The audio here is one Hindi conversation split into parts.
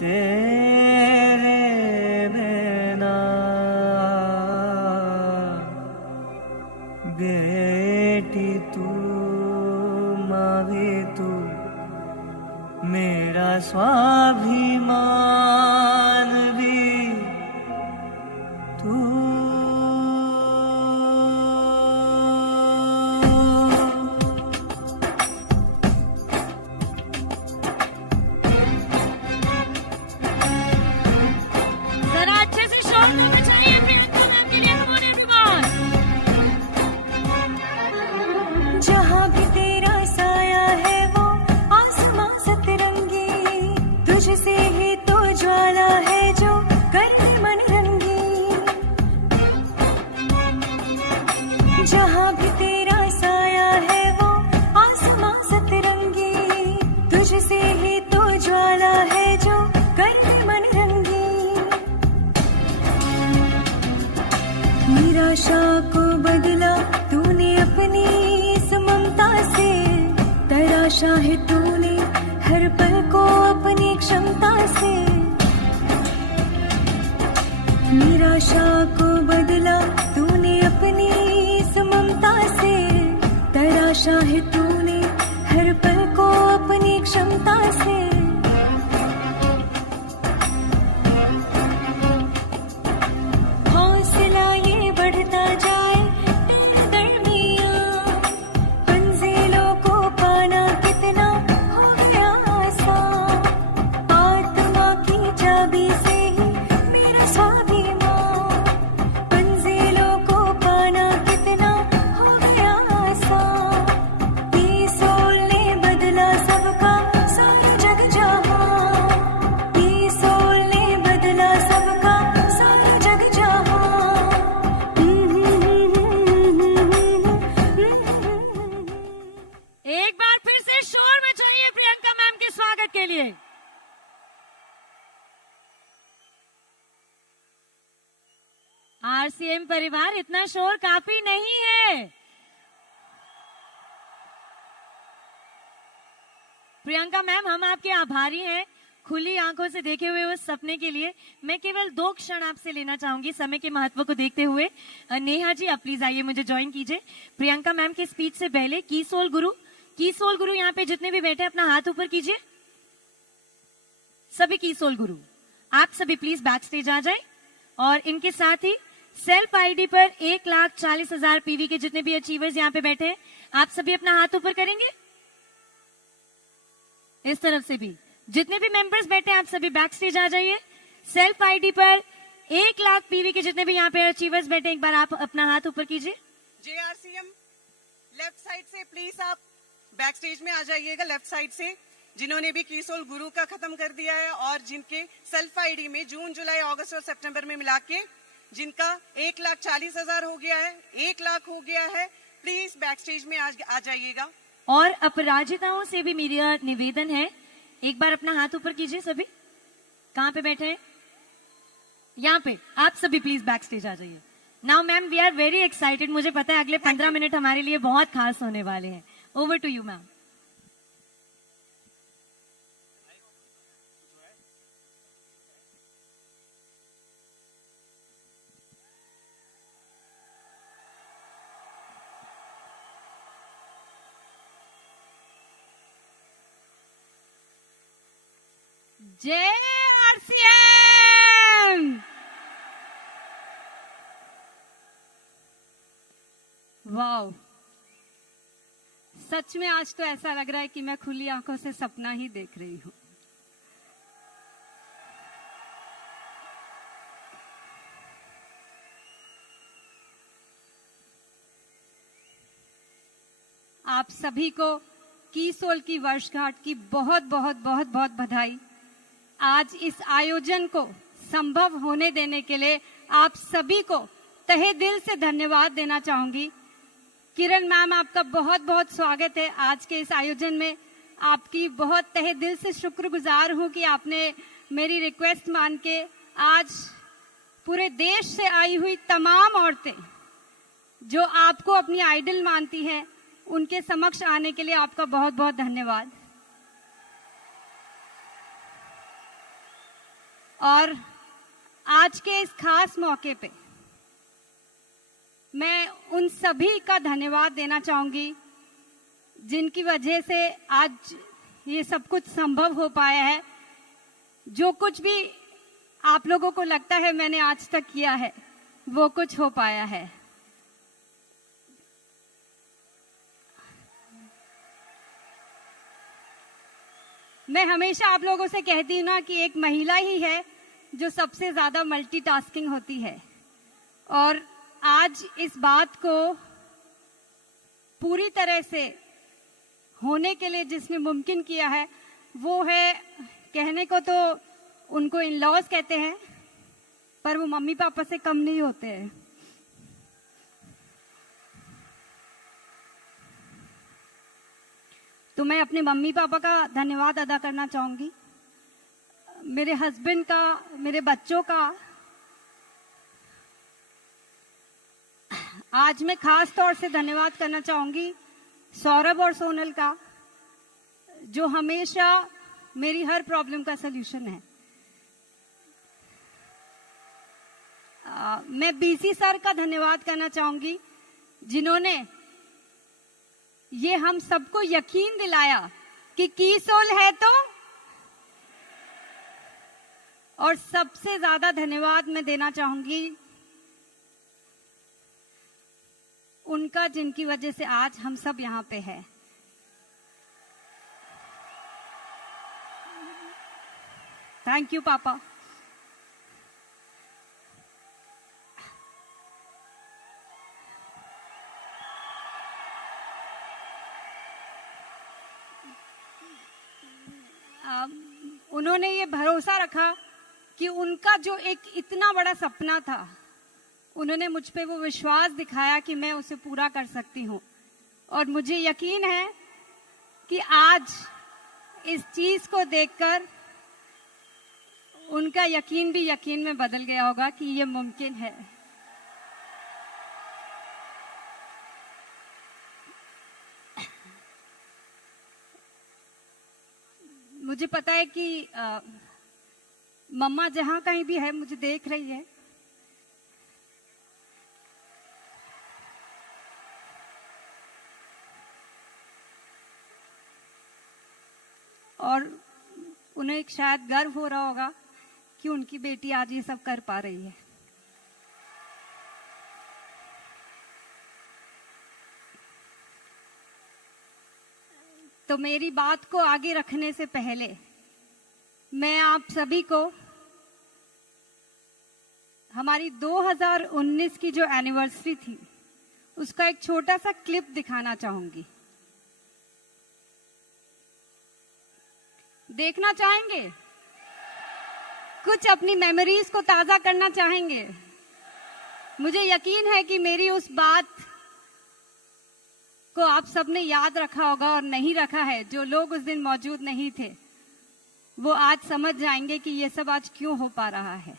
तेरे बिना बेटी तू माँ भी तू मेरा स्वाभिमान भी तू। जहाँ भी तेरा साया है वो आसमां सतरंगी, तुझसे ही तो ज्वाला है जो करे मन रंगी। जहाँ भी तेरा साया है वो आसमां सतरंगी, तुझसे ही तो ज्वाला है जो करे मन रंगी। निराशा को बदला तूने अपनी तराशा है तूने हर पल को अपनी क्षमता से। निराशा को बदला तूने अपनी सममता से, तराशा है तूने हर पल को अपनी क्षमता से। हौसला ये बढ़ता जाए तेरे दरमियां, मंजिलों को पाना कितना हो गया आसान। आत्मा की चाबी से ही मेरा स्वाभिमान, मंजिलों को पाना कितना हो गया आसान। ये सोल ने बदला सबका सारा जग जहां, ये सोल ने बदला सबका सारा जग जहां। एक बार फिर से शोर मचाइए प्रियंका मैम के स्वागत के लिए। आरसीएम परिवार, इतना शोर काफी नहीं है। प्रियंका मैम, हम आपके आभारी हैं खुली आंखों से देखे हुए उस सपने के लिए। मैं केवल 2 क्षण आपसे लेना चाहूंगी समय के महत्व को देखते हुए। नेहा जी, आप प्लीज आइए, मुझे ज्वाइन कीजिए। प्रियंका मैम की स्पीच से पहले की सोल गुरु यहाँ पे जितने भी बैठे अपना हाथ ऊपर कीजिए। सभी की सोल गुरु आप सभी प्लीज बैक स्टेज आ जाए। और इनके साथ ही सेल्फ आईडी पर 1,40,000 पीवी के जितने भी अचीवर्स यहाँ पे बैठे हैं, आप सभी अपना हाथ ऊपर करेंगे। इस तरफ से भी जितने भी मेंबर्स बैठे हैं आप सभी बैक स्टेज आ जाइए। सेल्फ आईडी पर 1,00,000 पीवी के जितने भी यहाँ पे अचीवर्स बैठे हैं, एक बार आप अपना हाथ ऊपर कीजिए। जेआरसीएम लेफ्ट साइड से प्लीज आप बैक स्टेज में आ जाइएगा। लेफ्ट साइड से जिन्होंने भी कीसोल गुरु का खत्म कर दिया है और जिनके सेल्फ आईडी में जून, जुलाई, अगस्त और सितंबर में मिला के जिनका 1,40,000 हो गया है, 1,00,000 हो गया है, प्लीज बैक स्टेज में आ जाइएगा। और अपराजिताओं से भी मेरा निवेदन है, एक बार अपना हाथ ऊपर कीजिए। सभी कहाँ पे बैठे हैं? यहाँ पे। आप सभी प्लीज बैक स्टेज आ जाइए। Now ma'am, we are very excited. मुझे पता है अगले 15 मिनट हमारे लिए बहुत खास होने वाले हैं। Over to you ma'am. जय आरसीएम। वाओ, सच में आज तो ऐसा लग रहा है कि मैं खुली आंखों से सपना ही देख रही हूँ। आप सभी को कीसोल की वर्षगांठ की बहुत बहुत बहुत बहुत बधाई। आज इस आयोजन को संभव होने देने के लिए आप सभी को तहे दिल से धन्यवाद देना चाहूंगी। किरण मैम, आपका बहुत बहुत स्वागत है आज के इस आयोजन में। आपकी बहुत तहे दिल से शुक्रगुजार हूं कि आपने मेरी रिक्वेस्ट मान के आज पूरे देश से आई हुई तमाम औरतें जो आपको अपनी आइडल मानती हैं, उनके समक्ष आने के लिए आपका बहुत बहुत धन्यवाद। और आज के इस खास मौके पे मैं उन सभी का धन्यवाद देना चाहूंगी जिनकी वजह से आज ये सब कुछ संभव हो पाया है। जो कुछ भी आप लोगों को लगता है मैंने आज तक किया है, वो कुछ हो पाया है। मैं हमेशा आप लोगों से कहती हूँ ना कि एक महिला ही है जो सबसे ज्यादा मल्टीटास्किंग होती है, और आज इस बात को पूरी तरह से होने के लिए जिसने मुमकिन किया है वो है, कहने को तो उनको इन लॉज कहते हैं, पर वो मम्मी पापा से कम नहीं होते हैं। तो मैं अपने मम्मी पापा का धन्यवाद अदा करना चाहूंगी, मेरे हस्बैंड का, मेरे बच्चों का। आज मैं खास तौर से धन्यवाद करना चाहूंगी सौरभ और सोनल का, जो हमेशा मेरी हर प्रॉब्लम का सलूशन है। मैं बीसी सर का धन्यवाद करना चाहूंगी, जिन्होंने ये हम सबको यकीन दिलाया कि कीसोल है तो, और सबसे ज्यादा धन्यवाद मैं देना चाहूंगी उनका, जिनकी वजह से आज हम सब यहाँ पे हैं। थैंक यू पापा। उन्होंने ये भरोसा रखा कि उनका जो एक इतना बड़ा सपना था, उन्होंने मुझ पे वो विश्वास दिखाया कि मैं उसे पूरा कर सकती हूँ। और मुझे यकीन है कि आज इस चीज को देखकर उनका यकीन भी यकीन में बदल गया होगा कि ये मुमकिन है। मुझे पता है कि मम्मा जहां कहीं भी है मुझे देख रही है, और उन्हें एक शायद गर्व हो रहा होगा कि उनकी बेटी आज ये सब कर पा रही है। तो मेरी बात को आगे रखने से पहले मैं आप सभी को हमारी 2019 की जो एनिवर्सरी थी उसका एक छोटा सा क्लिप दिखाना चाहूंगी। देखना चाहेंगे? कुछ अपनी मेमोरीज को ताजा करना चाहेंगे? मुझे यकीन है कि मेरी उस बात को आप सबने याद रखा होगा, और नहीं रखा है, जो लोग उस दिन मौजूद नहीं थे वो आज समझ जाएंगे कि ये सब आज क्यों हो पा रहा है।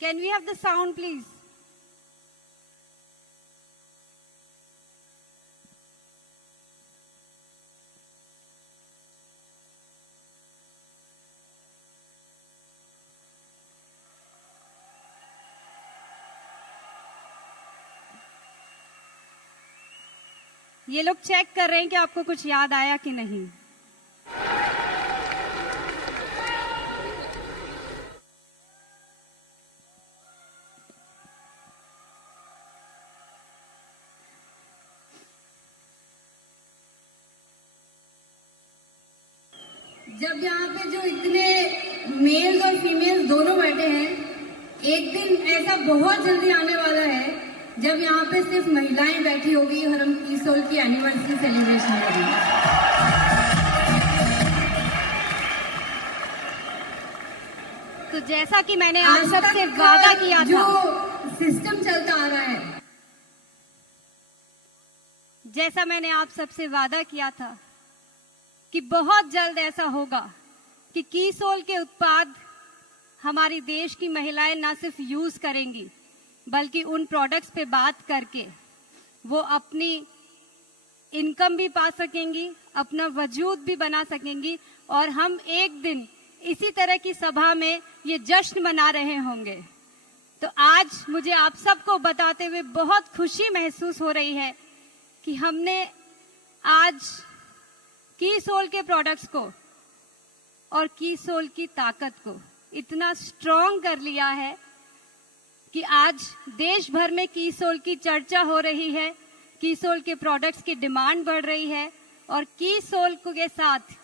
Can we have the sound, please? ये लोग चेक कर रहे हैं कि आपको कुछ याद आया कि नहीं। जब यहाँ पे जो इतने मेल्स और फीमेल्स दोनों बैठे हैं, एक दिन ऐसा बहुत जल्दी आने वाला है जब यहाँ पे सिर्फ महिलाएं बैठी होगी और हम कीसोल की एनिवर्सरी सेलिब्रेशन करेंगे। तो जैसा कि मैंने आप सबसे वादा किया था, सिस्टम चलता आ रहा है। जैसा मैंने आप सबसे वादा किया था कि बहुत जल्द ऐसा होगा कि कीसोल के उत्पाद हमारी देश की महिलाएं ना सिर्फ यूज करेंगी बल्कि उन प्रोडक्ट्स पे बात करके वो अपनी इनकम भी पा सकेंगी, अपना वजूद भी बना सकेंगी और हम एक दिन इसी तरह की सभा में ये जश्न मना रहे होंगे। तो आज मुझे आप सबको बताते हुए बहुत खुशी महसूस हो रही है कि हमने आज कीसोल के प्रोडक्ट्स को और कीसोल की ताकत को इतना स्ट्रॉन्ग कर लिया है कि आज देश भर में कीसोल की चर्चा हो रही है, कीसोल के प्रोडक्ट्स की डिमांड बढ़ रही है और कीसोल के साथ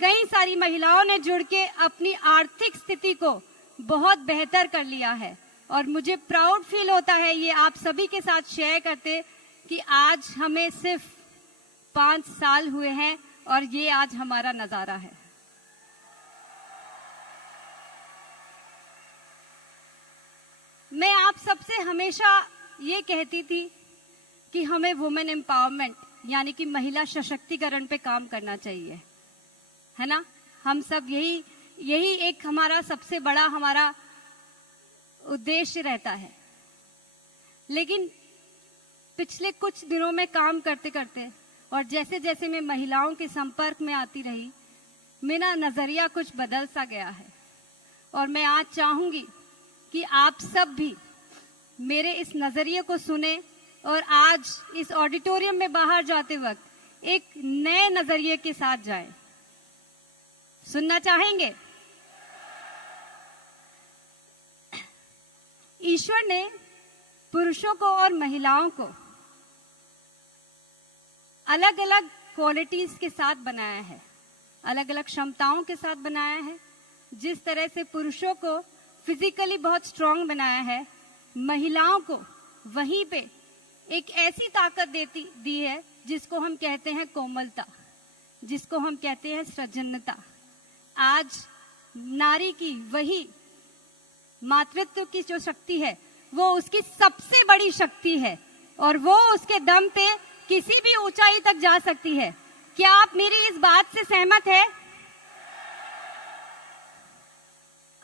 कई सारी महिलाओं ने जुड़ के अपनी आर्थिक स्थिति को बहुत बेहतर कर लिया है। और मुझे प्राउड फील होता है ये आप सभी के साथ शेयर करते कि आज हमें सिर्फ 5 साल हुए हैं और ये आज हमारा नजारा है। मैं आप सबसे हमेशा ये कहती थी कि हमें वुमेन एम्पावरमेंट यानी कि महिला सशक्तिकरण पे काम करना चाहिए, है ना। हम सब यही एक हमारा सबसे बड़ा हमारा उद्देश्य रहता है। लेकिन पिछले कुछ दिनों में काम करते करते और जैसे जैसे मैं महिलाओं के संपर्क में आती रही, मेरा नजरिया कुछ बदल सा गया है। और मैं आज चाहूंगी कि आप सब भी मेरे इस नजरिए को सुने और आज इस ऑडिटोरियम में बाहर जाते वक्त एक नए नजरिए के साथ जाएं। सुनना चाहेंगे? ईश्वर ने पुरुषों को और महिलाओं को अलग अलग क्वालिटीज के साथ बनाया है, अलग अलग क्षमताओं के साथ बनाया है। जिस तरह से पुरुषों को फिजिकली बहुत स्ट्रांग बनाया है, महिलाओं को वहीं पे एक ऐसी ताकत दी है जिसको हम कहते हैं कोमलता, जिसको हम कहते हैं सृजनता। आज नारी की वही मातृत्व की जो शक्ति है वो उसकी सबसे बड़ी शक्ति है और वो उसके दम पे किसी भी ऊंचाई तक जा सकती है। क्या आप मेरी इस बात से सहमत है?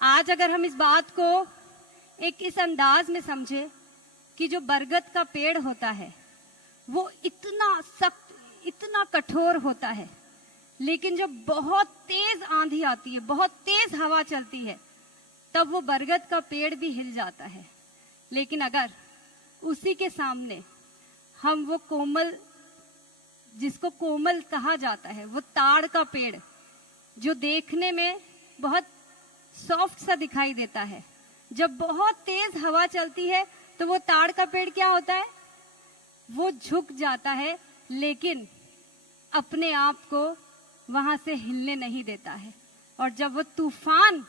आज अगर हम इस बात को एक इस अंदाज में समझे कि जो बरगद का पेड़ होता है वो इतना सख्त, इतना कठोर होता है, लेकिन जब बहुत तेज आंधी आती है, बहुत तेज हवा चलती है, तब वो बरगद का पेड़ भी हिल जाता है। लेकिन अगर उसी के सामने हम वो कोमल, जिसको कोमल कहा जाता है, वो ताड़ का पेड़ जो देखने में बहुत सॉफ्ट सा दिखाई देता है, जब बहुत तेज हवा चलती है तो वो ताड़ का पेड़ क्या होता है? वो झुक जाता है, लेकिन अपने आप को वहां से हिलने नहीं देता है। और जब वो तूफान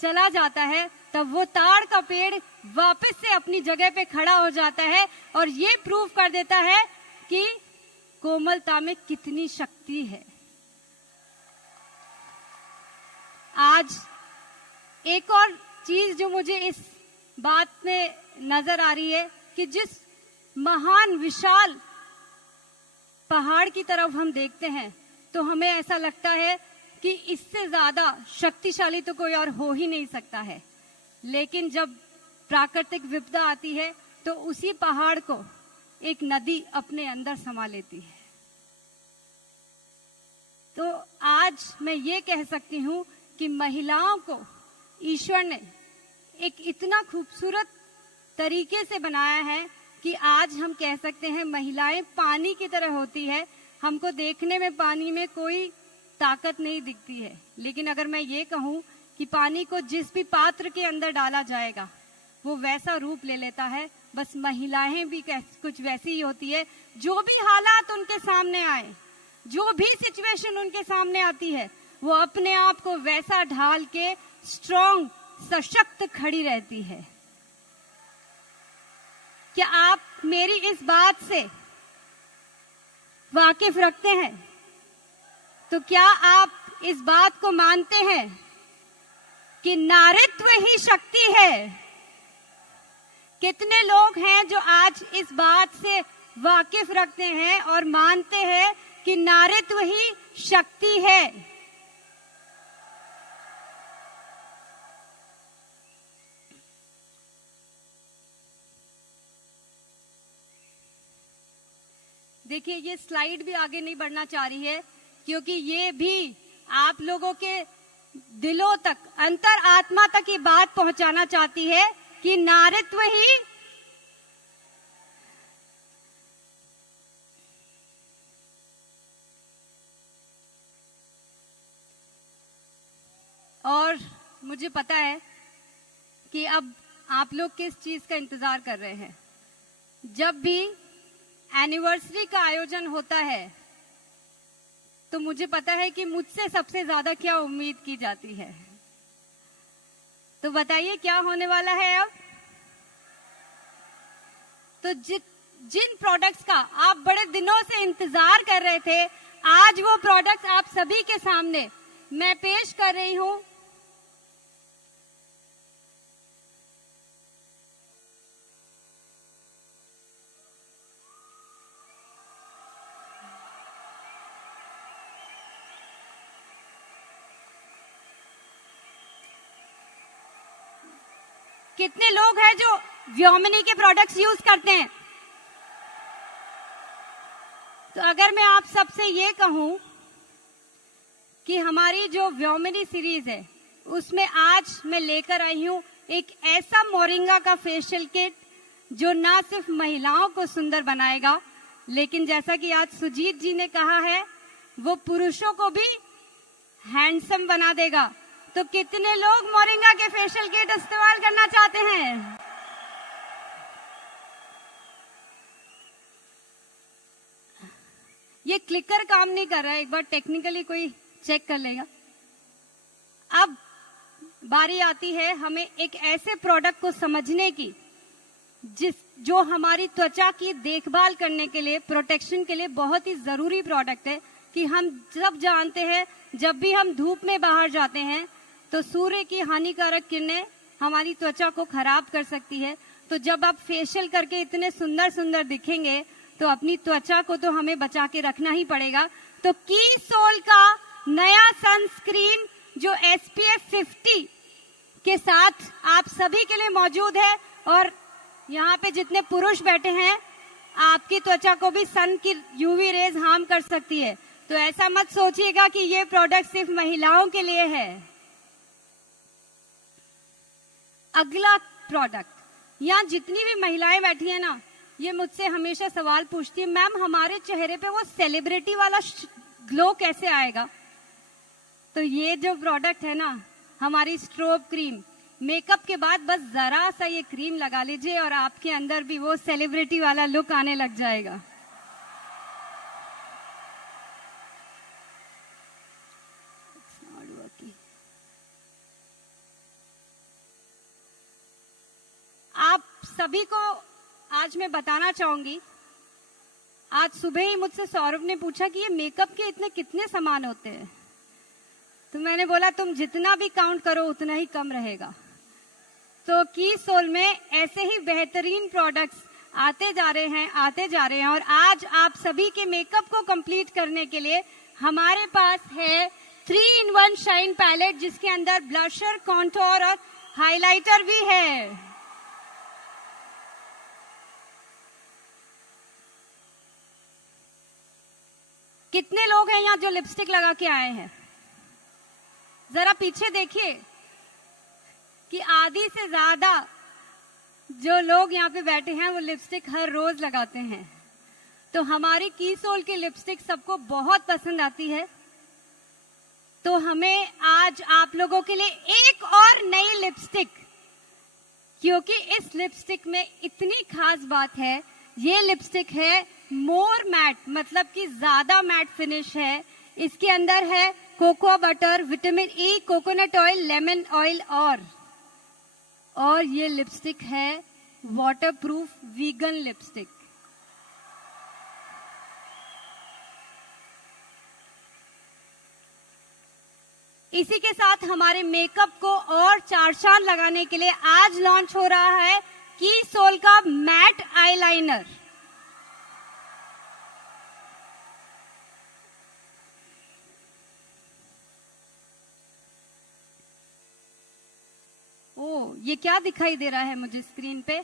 चला जाता है तब वो ताड़ का पेड़ वापस से अपनी जगह पे खड़ा हो जाता है और ये प्रूव कर देता है कि कोमलता में कितनी शक्ति है। आज एक और चीज जो मुझे इस बात में नजर आ रही है कि जिस महान विशाल पहाड़ की तरफ हम देखते हैं तो हमें ऐसा लगता है कि इससे ज्यादा शक्तिशाली तो कोई और हो ही नहीं सकता है। लेकिन जब प्राकृतिक विपदा आती है तो उसी पहाड़ को एक नदी अपने अंदर समा लेती है। तो आज मैं ये कह सकती हूँ कि महिलाओं को ईश्वर ने एक इतना खूबसूरत तरीके से बनाया है कि आज हम कह सकते हैं महिलाएं पानी की तरह होती है। हमको देखने में पानी में कोई ताकत नहीं दिखती है, लेकिन अगर मैं ये कहूँ कि पानी को जिस भी पात्र के अंदर डाला जाएगा वो वैसा रूप ले लेता है। बस महिलाएं भी कुछ वैसी ही होती है। जो भी हालात उनके सामने आए, जो भी सिचुएशन उनके सामने आती है, वो अपने आप को वैसा ढाल के स्ट्रॉन्ग, सशक्त खड़ी रहती है। क्या आप मेरी इस बात से वाकिफ रखते हैं? तो क्या आप इस बात को मानते हैं कि नारीत्व ही शक्ति है, कितने लोग हैं जो आज इस बात से वाकिफ रखते हैं और मानते हैं कि नारीत्व ही शक्ति है? देखिए, ये स्लाइड भी आगे नहीं बढ़ना चाह रही है, क्योंकि ये भी आप लोगों के दिलों तक, अंतर आत्मा तक ये बात पहुंचाना चाहती है कि नारीत्व ही और मुझे पता है कि अब आप लोग किस चीज का इंतजार कर रहे हैं। जब भी एनिवर्सरी का आयोजन होता है तो मुझे पता है कि मुझसे सबसे ज्यादा क्या उम्मीद की जाती है। तो बताइए क्या होने वाला है अब? तो जिन प्रोडक्ट्स का आप बड़े दिनों से इंतजार कर रहे थे, आज वो प्रोडक्ट्स आप सभी के सामने मैं पेश कर रही हूं। कितने लोग हैं जो व्योमिनी के प्रोडक्ट्स यूज करते हैं? तो अगर मैं आप सबसे ये कहूं कि हमारी जो व्योमिनी सीरीज है उसमें आज मैं लेकर आई हूं एक ऐसा मोरिंगा का फेशियल किट जो ना सिर्फ महिलाओं को सुंदर बनाएगा, लेकिन जैसा कि आज सुजीत जी ने कहा है, वो पुरुषों को भी हैंडसम बना देगा। तो कितने लोग मोरिंगा के फेशियल किट इस्तेमाल करना चाहते हैं? ये क्लिकर काम नहीं कर रहा है, एक बार टेक्निकली कोई चेक कर लेगा। अब बारी आती है हमें एक ऐसे प्रोडक्ट को समझने की जो हमारी त्वचा की देखभाल करने के लिए, प्रोटेक्शन के लिए बहुत ही जरूरी प्रोडक्ट है। कि हम सब जानते हैं जब भी हम धूप में बाहर जाते हैं तो सूर्य की हानिकारक किरणें हमारी त्वचा को खराब कर सकती है। तो जब आप फेशियल करके इतने सुंदर सुंदर दिखेंगे तो अपनी त्वचा को तो हमें बचा के रखना ही पड़ेगा। तो कीसोल का नया सनस्क्रीन जो SPF 50 के साथ आप सभी के लिए मौजूद है, और यहाँ पे जितने पुरुष बैठे हैं, आपकी त्वचा को भी सन की UV रेज हार्म कर सकती है। तो ऐसा मत सोचिएगा कि ये प्रोडक्ट सिर्फ महिलाओं के लिए है। अगला प्रोडक्ट, यहाँ जितनी भी महिलाएं बैठी है ना, ये मुझसे हमेशा सवाल पूछती है, मैम हमारे चेहरे पे वो सेलिब्रिटी वाला ग्लो कैसे आएगा? तो ये जो प्रोडक्ट है ना, हमारी स्ट्रोब क्रीम, मेकअप के बाद बस जरा सा ये क्रीम लगा लीजिए और आपके अंदर भी वो सेलिब्रिटी वाला लुक आने लग जाएगा। आप सभी को आज मैं बताना चाहूंगी, आज सुबह ही मुझसे सौरभ ने पूछा कि ये मेकअप के इतने कितने सामान होते हैं। तो मैंने बोला तुम जितना भी काउंट करो उतना ही कम रहेगा। तो कीसोल में ऐसे ही बेहतरीन प्रोडक्ट्स आते जा रहे हैं और आज आप सभी के मेकअप को कंप्लीट करने के लिए हमारे पास है 3-in-1 शाइन पैलेट, जिसके अंदर ब्लशर, कॉन्टोर और हाइलाइटर भी है। कितने लोग हैं यहाँ जो लिपस्टिक लगा के आए हैं? जरा पीछे देखिए कि आधी से ज्यादा जो लोग यहाँ पे बैठे हैं वो लिपस्टिक हर रोज लगाते हैं। तो हमारी कीसोल की लिपस्टिक सबको बहुत पसंद आती है। तो हमें आज आप लोगों के लिए एक और नई लिपस्टिक, क्योंकि इस लिपस्टिक में इतनी खास बात है, ये लिपस्टिक है मोर मैट, मतलब कि ज्यादा मैट फिनिश है। इसके अंदर है cocoa butter, vitamin E, coconut oil, lemon oil और ये लिपस्टिक है वाटरप्रूफ वीगन लिपस्टिक। इसी के साथ हमारे मेकअप को और चार चांद लगाने के लिए आज लॉन्च हो रहा है की सोल का मैट आईलाइनर। ओ, ये क्या दिखाई दे रहा है मुझे स्क्रीन पे?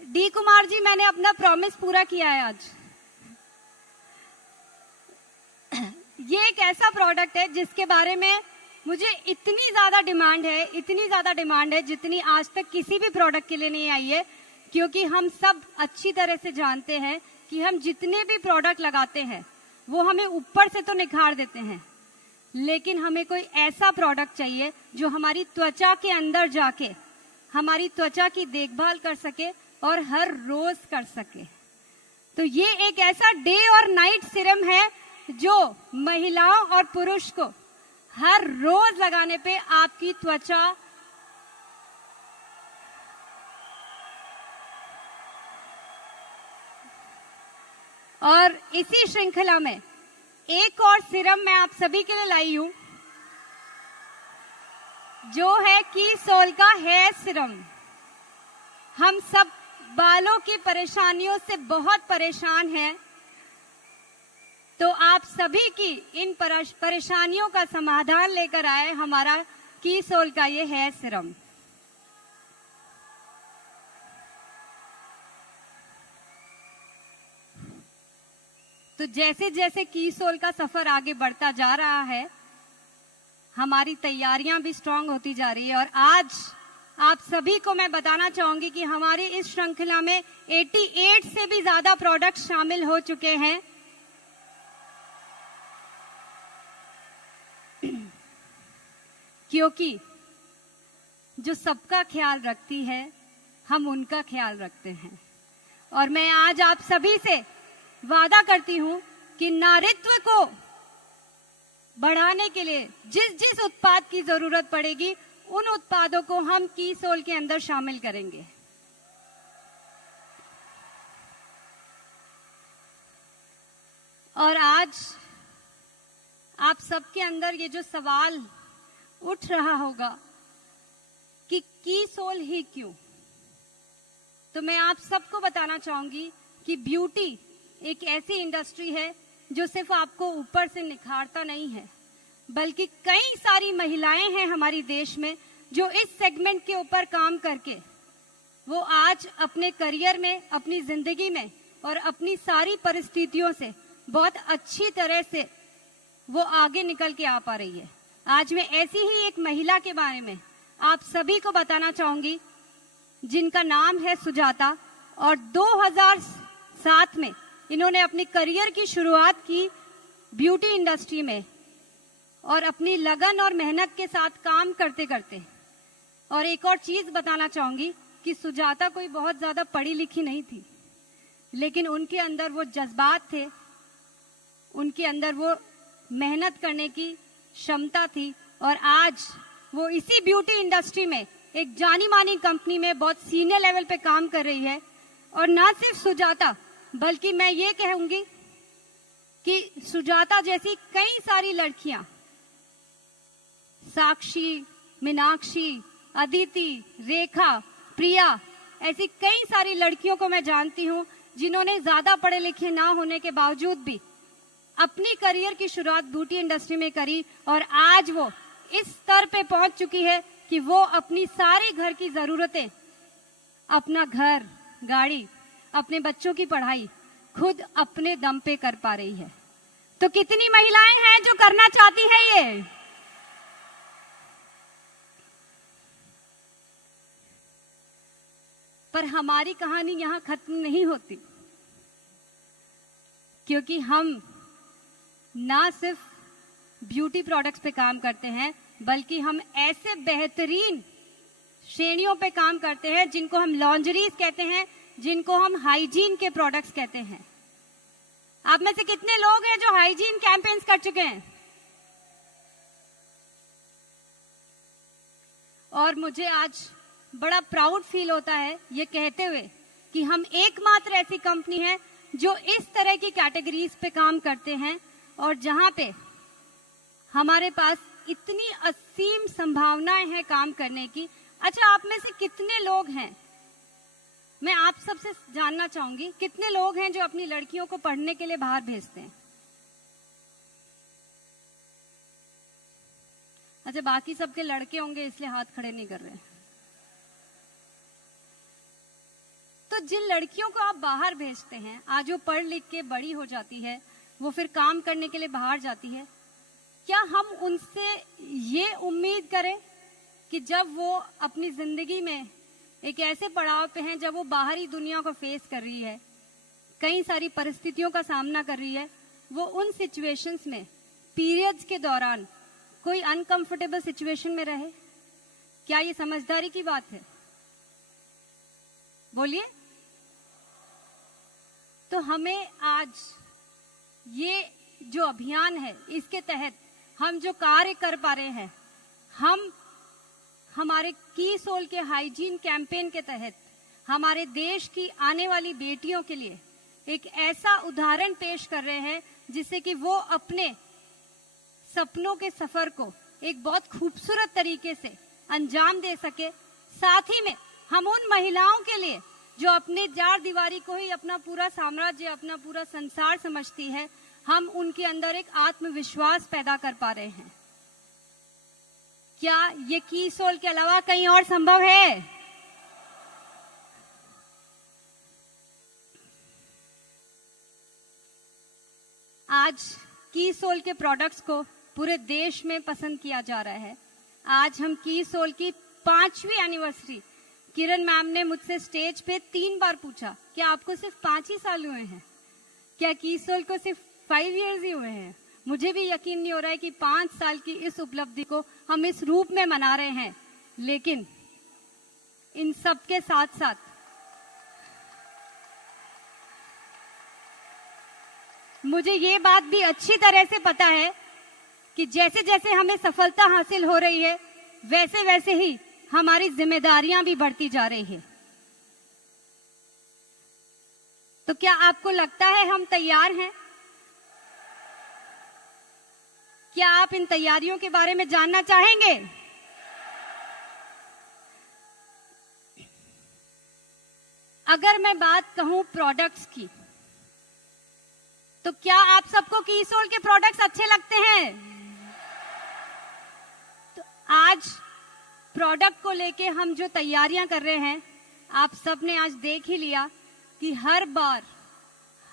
डी कुमार जी, मैंने अपना प्रॉमिस पूरा किया है आज। ये एक ऐसा प्रोडक्ट है जिसके बारे में मुझे इतनी ज्यादा डिमांड है जितनी आज तक किसी भी प्रोडक्ट के लिए नहीं आई है, क्योंकि हम सब अच्छी तरह से जानते हैं कि हम जितने भी प्रोडक्ट लगाते हैं वो हमें ऊपर से तो निखार देते हैं, लेकिन हमें कोई ऐसा प्रोडक्ट चाहिए जो हमारी त्वचा के अंदर जाके हमारी त्वचा की देखभाल कर सके और हर रोज कर सके। तो ये एक ऐसा डे और नाइट सीरम है जो महिलाओं और पुरुष को हर रोज लगाने पे आपकी त्वचा और इसी श्रृंखला में एक और सीरम मैं आप सभी के लिए लाई हूं, जो है की सोल का हेयर सीरम। हम सब बालों की परेशानियों से बहुत परेशान हैं, तो आप सभी की इन परेशानियों का समाधान लेकर आए हमारा की सोल का ये हेयर सीरम। तो जैसे जैसे की सोल का सफर आगे बढ़ता जा रहा है, हमारी तैयारियां भी स्ट्रांग होती जा रही है। और आज आप सभी को मैं बताना चाहूंगी कि हमारी इस श्रृंखला में 88 से भी ज्यादा प्रोडक्ट शामिल हो चुके हैं। क्योंकि जो सबका ख्याल रखती है, हम उनका ख्याल रखते हैं। और मैं आज आप सभी से वादा करती हूं कि नारीत्व को बढ़ाने के लिए जिस जिस उत्पाद की जरूरत पड़ेगी, उन उत्पादों को हम की सोल के अंदर शामिल करेंगे। और आज आप सबके अंदर ये जो सवाल उठ रहा होगा कि की सोल ही क्यों, तो मैं आप सबको बताना चाहूंगी कि ब्यूटी एक ऐसी इंडस्ट्री है जो सिर्फ आपको ऊपर से निखारता नहीं है, बल्कि कई सारी महिलाएं हैं हमारी देश में जो इस सेगमेंट के ऊपर काम करके वो आज अपने करियर में, अपनी जिंदगी में और अपनी सारी परिस्थितियों से बहुत अच्छी तरह से वो आगे निकल के आ पा रही है। आज मैं ऐसी ही एक महिला के बारे में आप सभी को बताना चाहूंगी, जिनका नाम है सुजाता, और 2007 में इन्होंने अपने करियर की शुरुआत की ब्यूटी इंडस्ट्री में, और अपनी लगन और मेहनत के साथ काम करते करते। और एक और चीज बताना चाहूंगी कि सुजाता कोई बहुत ज्यादा पढ़ी लिखी नहीं थी, लेकिन उनके अंदर वो जज्बात थे, उनके अंदर वो मेहनत करने की क्षमता थी, और आज वो इसी ब्यूटी इंडस्ट्री में एक जानी मानी कंपनी में बहुत सीनियर लेवल पे काम कर रही है। और ना सिर्फ सुजाता, बल्कि मैं ये कहूंगी कि सुजाता जैसी कई सारी लड़कियां, साक्षी, मीनाक्षी, अदिति, रेखा, प्रिया, ऐसी कई सारी लड़कियों को मैं जानती हूं जिन्होंने ज्यादा पढ़े लिखे ना होने के बावजूद भी अपनी करियर की शुरुआत ब्यूटी इंडस्ट्री में करी, और आज वो इस स्तर पे पहुंच चुकी है कि वो अपनी सारी घर की जरूरतें, अपना घर, गाड़ी, अपने बच्चों की पढ़ाई खुद अपने दम पे कर पा रही है। तो कितनी महिलाएं हैं जो करना चाहती हैं ये? पर हमारी कहानी यहां खत्म नहीं होती, क्योंकि हम ना सिर्फ ब्यूटी प्रोडक्ट्स पे काम करते हैं, बल्कि हम ऐसे बेहतरीन श्रेणियों पे काम करते हैं जिनको हम लॉन्जरीज कहते हैं, जिनको हम हाइजीन के प्रोडक्ट्स कहते हैं। आप में से कितने लोग हैं जो हाइजीन कैंपेन्स कर चुके हैं? और मुझे आज बड़ा प्राउड फील होता है ये कहते हुए कि हम एकमात्र ऐसी कंपनी है जो इस तरह की कैटेगरीज पे काम करते हैं, और जहां पे हमारे पास इतनी असीम संभावनाएं हैं काम करने की। अच्छा, आप में से कितने लोग हैं, मैं आप सबसे जानना चाहूंगी, कितने लोग हैं जो अपनी लड़कियों को पढ़ने के लिए बाहर भेजते हैं? अच्छा, बाकी सबके लड़के होंगे इसलिए हाथ खड़े नहीं कर रहे। तो जिन लड़कियों को आप बाहर भेजते हैं, आज वो पढ़ लिख के बड़ी हो जाती है, वो फिर काम करने के लिए बाहर जाती है, क्या हम उनसे ये उम्मीद करें कि जब वो अपनी जिंदगी में एक ऐसे पड़ाव पे हैं जब वो बाहरी दुनिया को फेस कर रही है, कई सारी परिस्थितियों का सामना कर रही है, वो उन सिचुएशंस में पीरियड्स के दौरान कोई अनकंफर्टेबल सिचुएशन में रहे? क्या ये समझदारी की बात है? बोलिए। तो हमें आज ये जो अभियान है, इसके तहत हम जो कार्य कर पा रहे हैं, हम हमारे की सोल के हाइजीन कैंपेन के तहत हमारे देश की आने वाली बेटियों के लिए एक ऐसा उदाहरण पेश कर रहे हैं जिससे कि वो अपने सपनों के सफर को एक बहुत खूबसूरत तरीके से अंजाम दे सके। साथ ही में हम उन महिलाओं के लिए जो अपने चार दीवारी को ही अपना पूरा साम्राज्य, अपना पूरा संसार समझती है, हम उनके अंदर एक आत्मविश्वास पैदा कर पा रहे हैं। क्या ये की सोल के अलावा कहीं और संभव है? आज की सोल के प्रोडक्ट्स को पूरे देश में पसंद किया जा रहा है। आज हम की सोल की 5वीं एनिवर्सरी, किरण मैम ने मुझसे स्टेज पे 3 बार पूछा, क्या आपको सिर्फ 5 ही साल हुए हैं? क्या की सोल को सिर्फ 5 इयर्स ही हुए हैं? मुझे भी यकीन नहीं हो रहा है कि 5 साल की इस उपलब्धि को हम इस रूप में मना रहे हैं। लेकिन इन सब के साथ साथ मुझे ये बात भी अच्छी तरह से पता है कि जैसे जैसे हमें सफलता हासिल हो रही है, वैसे वैसे ही हमारी जिम्मेदारियां भी बढ़ती जा रही है। तो क्या आपको लगता है हम तैयार हैं? क्या आप इन तैयारियों के बारे में जानना चाहेंगे? अगर मैं बात कहूं प्रोडक्ट्स की, तो क्या आप सबको की सोल के प्रोडक्ट्स अच्छे लगते हैं? तो आज प्रोडक्ट को लेके हम जो तैयारियां कर रहे हैं, आप सबने आज देख ही लिया कि हर बार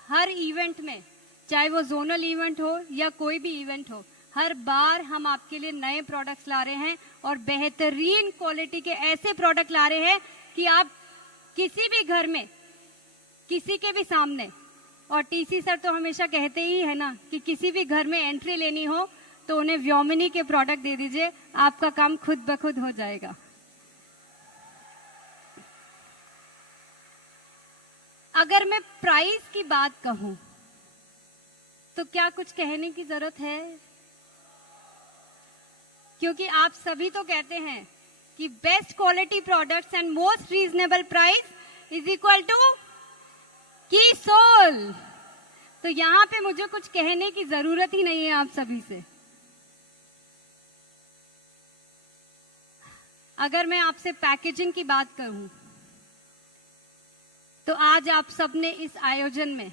हर इवेंट में, चाहे वो जोनल इवेंट हो या कोई भी इवेंट हो, हर बार हम आपके लिए नए प्रोडक्ट्स ला रहे हैं और बेहतरीन क्वालिटी के ऐसे प्रोडक्ट ला रहे हैं कि आप किसी भी घर में, किसी के भी सामने, और टीसी सर तो हमेशा कहते ही है ना कि किसी भी घर में एंट्री लेनी हो तो उन्हें व्योमिनी के प्रोडक्ट दे दीजिए, आपका काम खुद ब खुद हो जाएगा। अगर मैं प्राइस की बात कहूं तो क्या कुछ कहने की जरूरत है? क्योंकि आप सभी तो कहते हैं कि best quality products and most reasonable price is equal to key soul. तो यहां पे मुझे कुछ कहने की जरूरत ही नहीं है आप सभी से। अगर मैं आपसे पैकेजिंग की बात करूं तो आज आप सबने इस आयोजन में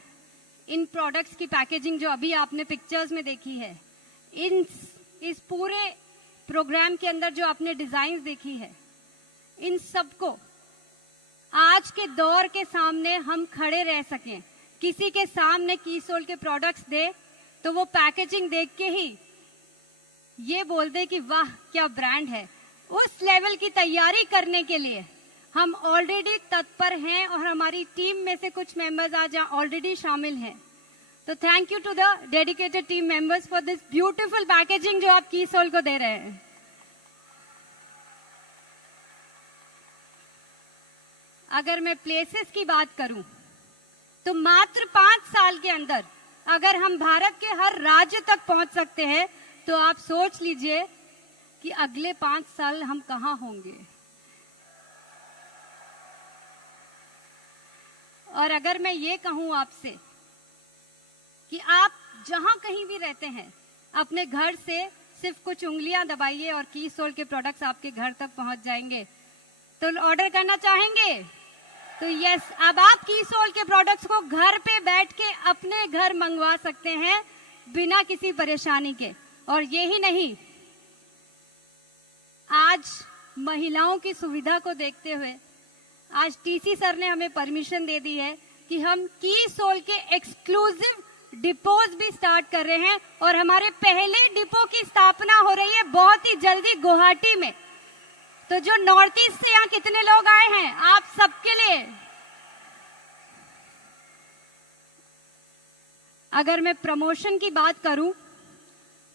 इन प्रोडक्ट्स की पैकेजिंग जो अभी आपने पिक्चर्स में देखी है, इस पूरे प्रोग्राम के अंदर जो आपने डिजाइन्स देखी है, इन सबको आज के दौर के सामने हम खड़े रह सकें, किसी के सामने की सोल के प्रोडक्ट्स दे तो वो पैकेजिंग देख के ही ये बोल दे कि वाह क्या ब्रांड है। उस लेवल की तैयारी करने के लिए हम ऑलरेडी तत्पर हैं और हमारी टीम में से कुछ मेंबर्स आज ऑलरेडी शामिल हैं। तो thank you to the dedicated team members for this beautiful packaging जो आप की सोल को दे रहे हैं। अगर मैं प्लेसेस की बात करूं तो मात्र 5 साल के अंदर अगर हम भारत के हर राज्य तक पहुंच सकते हैं तो आप सोच लीजिए कि अगले 5 साल हम कहां होंगे। और अगर मैं ये कहूं आपसे कि आप जहां कहीं भी रहते हैं, अपने घर से सिर्फ कुछ उंगलियां दबाइए और की सोल के प्रोडक्ट्स आपके घर तक पहुंच जाएंगे। तो ऑर्डर करना चाहेंगे? तो यस, अब आप की सोल के प्रोडक्ट्स को घर पे बैठ के अपने घर मंगवा सकते हैं बिना किसी परेशानी के। और यही नहीं, आज महिलाओं की सुविधा को देखते हुए आज टीसी सर ने हमें परमिशन दे दी है कि हम की सोल के एक्सक्लूसिव डिपोज भी स्टार्ट कर रहे हैं और हमारे पहले डिपो की स्थापना हो रही है बहुत ही जल्दी गुवाहाटी में। तो जो नॉर्थ ईस्ट से यहाँ कितने लोग आए हैं, आप सबके लिए अगर मैं प्रमोशन की बात करूं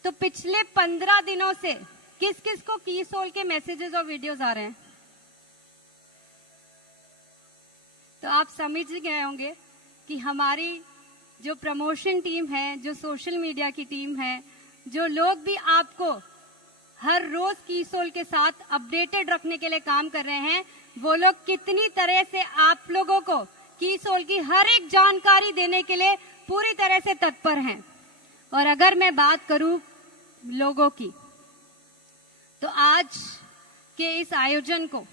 तो पिछले 15 दिनों से किस किस को की सोल के मैसेजेस और वीडियोस आ रहे हैं? तो आप समझ गए होंगे कि हमारी जो प्रमोशन टीम है, जो सोशल मीडिया की टीम है, जो लोग भी आपको हर रोज की सोल के साथ अपडेटेड रखने के लिए काम कर रहे हैं, वो लोग कितनी तरह से आप लोगों को की सोल की हर एक जानकारी देने के लिए पूरी तरह से तत्पर हैं। और अगर मैं बात करूं लोगों की, तो आज के इस आयोजन को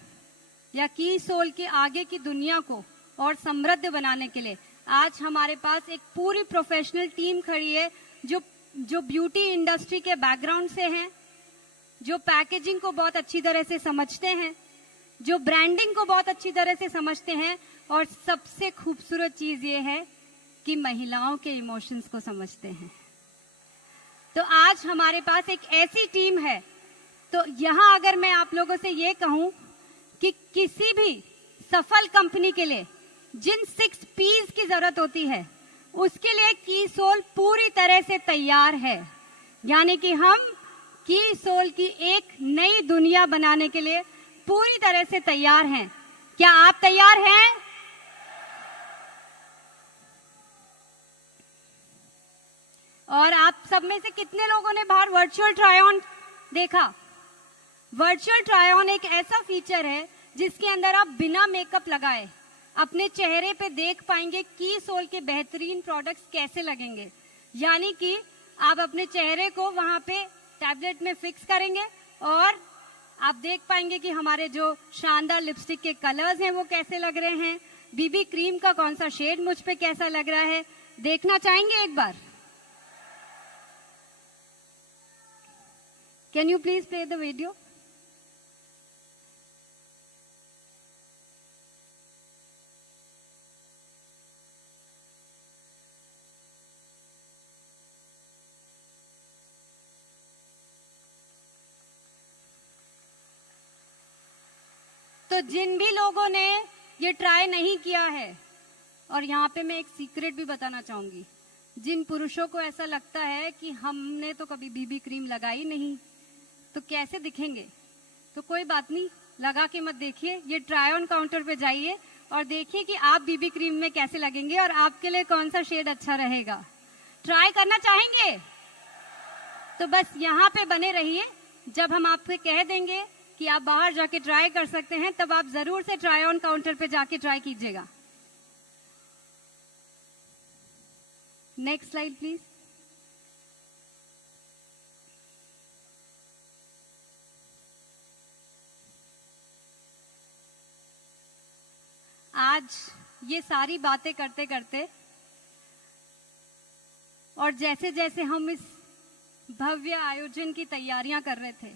या की सोल के आगे की दुनिया को और समृद्ध बनाने के लिए आज हमारे पास एक पूरी प्रोफेशनल टीम खड़ी है जो ब्यूटी इंडस्ट्री के बैकग्राउंड से हैं, जो पैकेजिंग को बहुत अच्छी तरह से समझते हैं, जो ब्रांडिंग को बहुत अच्छी तरह से समझते हैं, और सबसे खूबसूरत चीज ये है कि महिलाओं के इमोशंस को समझते हैं। तो आज हमारे पास एक ऐसी टीम है। तो यहां अगर मैं आप लोगों से ये कहूं कि किसी भी सफल कंपनी के लिए जिन 6 P's की जरूरत होती है, उसके लिए की सोल पूरी तरह से तैयार है। यानी कि हम की सोल की एक नई दुनिया बनाने के लिए पूरी तरह से तैयार हैं। क्या आप तैयार हैं? और आप सब में से कितने लोगों ने बाहर वर्चुअल ट्राई ऑन देखा? वर्चुअल ट्राई ऑन एक ऐसा फीचर है जिसके अंदर आप बिना मेकअप लगाए अपने चेहरे पे देख पाएंगे की सोल के बेहतरीन प्रोडक्ट्स कैसे लगेंगे। यानी कि आप अपने चेहरे को वहां पे टैबलेट में फिक्स करेंगे और आप देख पाएंगे कि हमारे जो शानदार लिपस्टिक के कलर्स हैं वो कैसे लग रहे हैं, बीबी क्रीम का कौन सा शेड मुझ पे कैसा लग रहा है। देखना चाहेंगे एक बार? Can you please play the video? तो जिन भी लोगों ने ये ट्राई नहीं किया है, और यहाँ पे मैं एक सीक्रेट भी बताना चाहूंगी, जिन पुरुषों को ऐसा लगता है कि हमने तो कभी बीबी क्रीम लगाई नहीं तो कैसे दिखेंगे, तो कोई बात नहीं, लगा के मत देखिए। ये ट्राई ऑन काउंटर पे जाइए और देखिए कि आप बीबी क्रीम में कैसे लगेंगे और आपके लिए कौन सा शेड अच्छा रहेगा। ट्राई करना चाहेंगे? तो बस यहाँ पे बने रहिए। जब हम आपसे कह देंगे कि आप बाहर जाके ट्राई कर सकते हैं, तब आप जरूर से ट्राई ऑन काउंटर पे जाके ट्राई कीजिएगा। Next slide please. आज ये सारी बातें करते करते और जैसे जैसे हम इस भव्य आयोजन की तैयारियां कर रहे थे,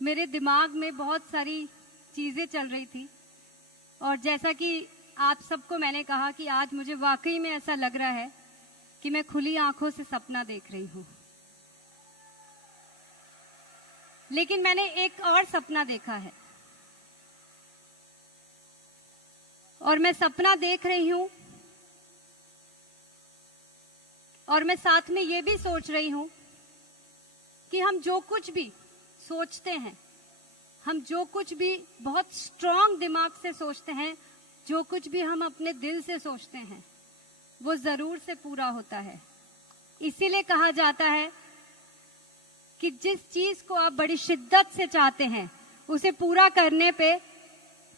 मेरे दिमाग में बहुत सारी चीजें चल रही थी। और जैसा कि आप सबको मैंने कहा कि आज मुझे वाकई में ऐसा लग रहा है कि मैं खुली आंखों से सपना देख रही हूं। लेकिन मैंने एक और सपना देखा है, और मैं सपना देख रही हूं और मैं साथ में ये भी सोच रही हूं कि हम जो कुछ भी सोचते हैं, हम जो कुछ भी बहुत स्ट्रांग दिमाग से सोचते हैं, जो कुछ भी हम अपने दिल से सोचते हैं, वो जरूर से पूरा होता है। इसीलिए कहा जाता है कि जिस चीज को आप बड़ी शिद्दत से चाहते हैं, उसे पूरा करने पे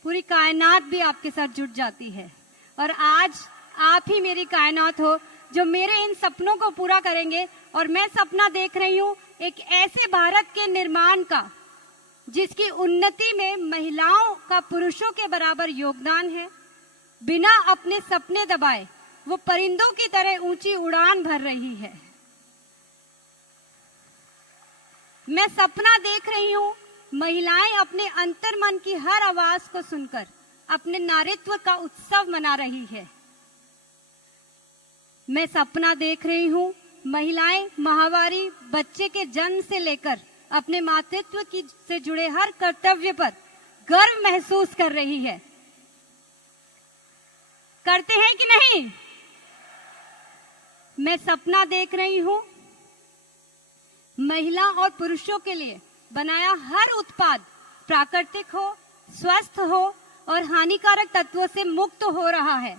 पूरी कायनात भी आपके साथ जुट जाती है। और आज आप ही मेरी कायनात हो जो मेरे इन सपनों को पूरा करेंगे और मैं सपना देख रही हूँ एक ऐसे भारत के निर्माण का जिसकी उन्नति में महिलाओं का पुरुषों के बराबर योगदान है। बिना अपने सपने दबाए वो परिंदों की तरह ऊंची उड़ान भर रही है। मैं सपना देख रही हूँ महिलाएं अपने अंतर्मन की हर आवाज को सुनकर अपने नारीत्व का उत्सव मना रही है। मैं सपना देख रही हूँ महिलाएं माहवारी बच्चे के जन्म से लेकर अपने मातृत्व की से जुड़े हर कर्तव्य पर गर्व महसूस कर रही है। करते हैं कि नहीं? मैं सपना देख रही हूँ महिला और पुरुषों के लिए बनाया हर उत्पाद प्राकृतिक हो, स्वस्थ हो और हानिकारक तत्वों से मुक्त हो रहा है।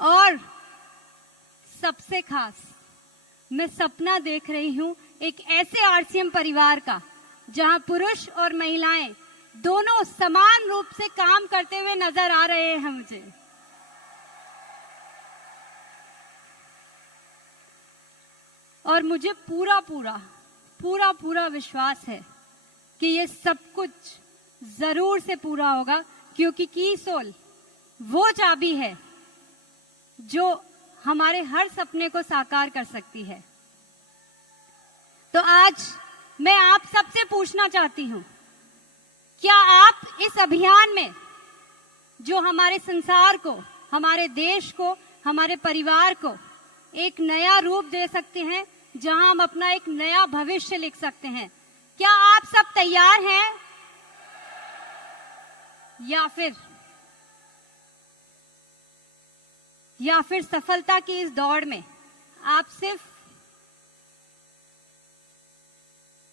और सबसे खास मैं सपना देख रही हूं एक ऐसे आरसीएम परिवार का जहां पुरुष और महिलाएं दोनों समान रूप से काम करते हुए नजर आ रहे हैं मुझे। और मुझे पूरा विश्वास है कि ये सब कुछ जरूर से पूरा होगा, क्योंकि कीसोल वो चाबी है जो हमारे हर सपने को साकार कर सकती है। तो आज मैं आप सबसे पूछना चाहती हूं, क्या आप इस अभियान में जो हमारे संसार को, हमारे देश को, हमारे परिवार को एक नया रूप दे सकते हैं, जहां हम अपना एक नया भविष्य लिख सकते हैं? क्या आप सब तैयार हैं? या फिर सफलता की इस दौड़ में आप सिर्फ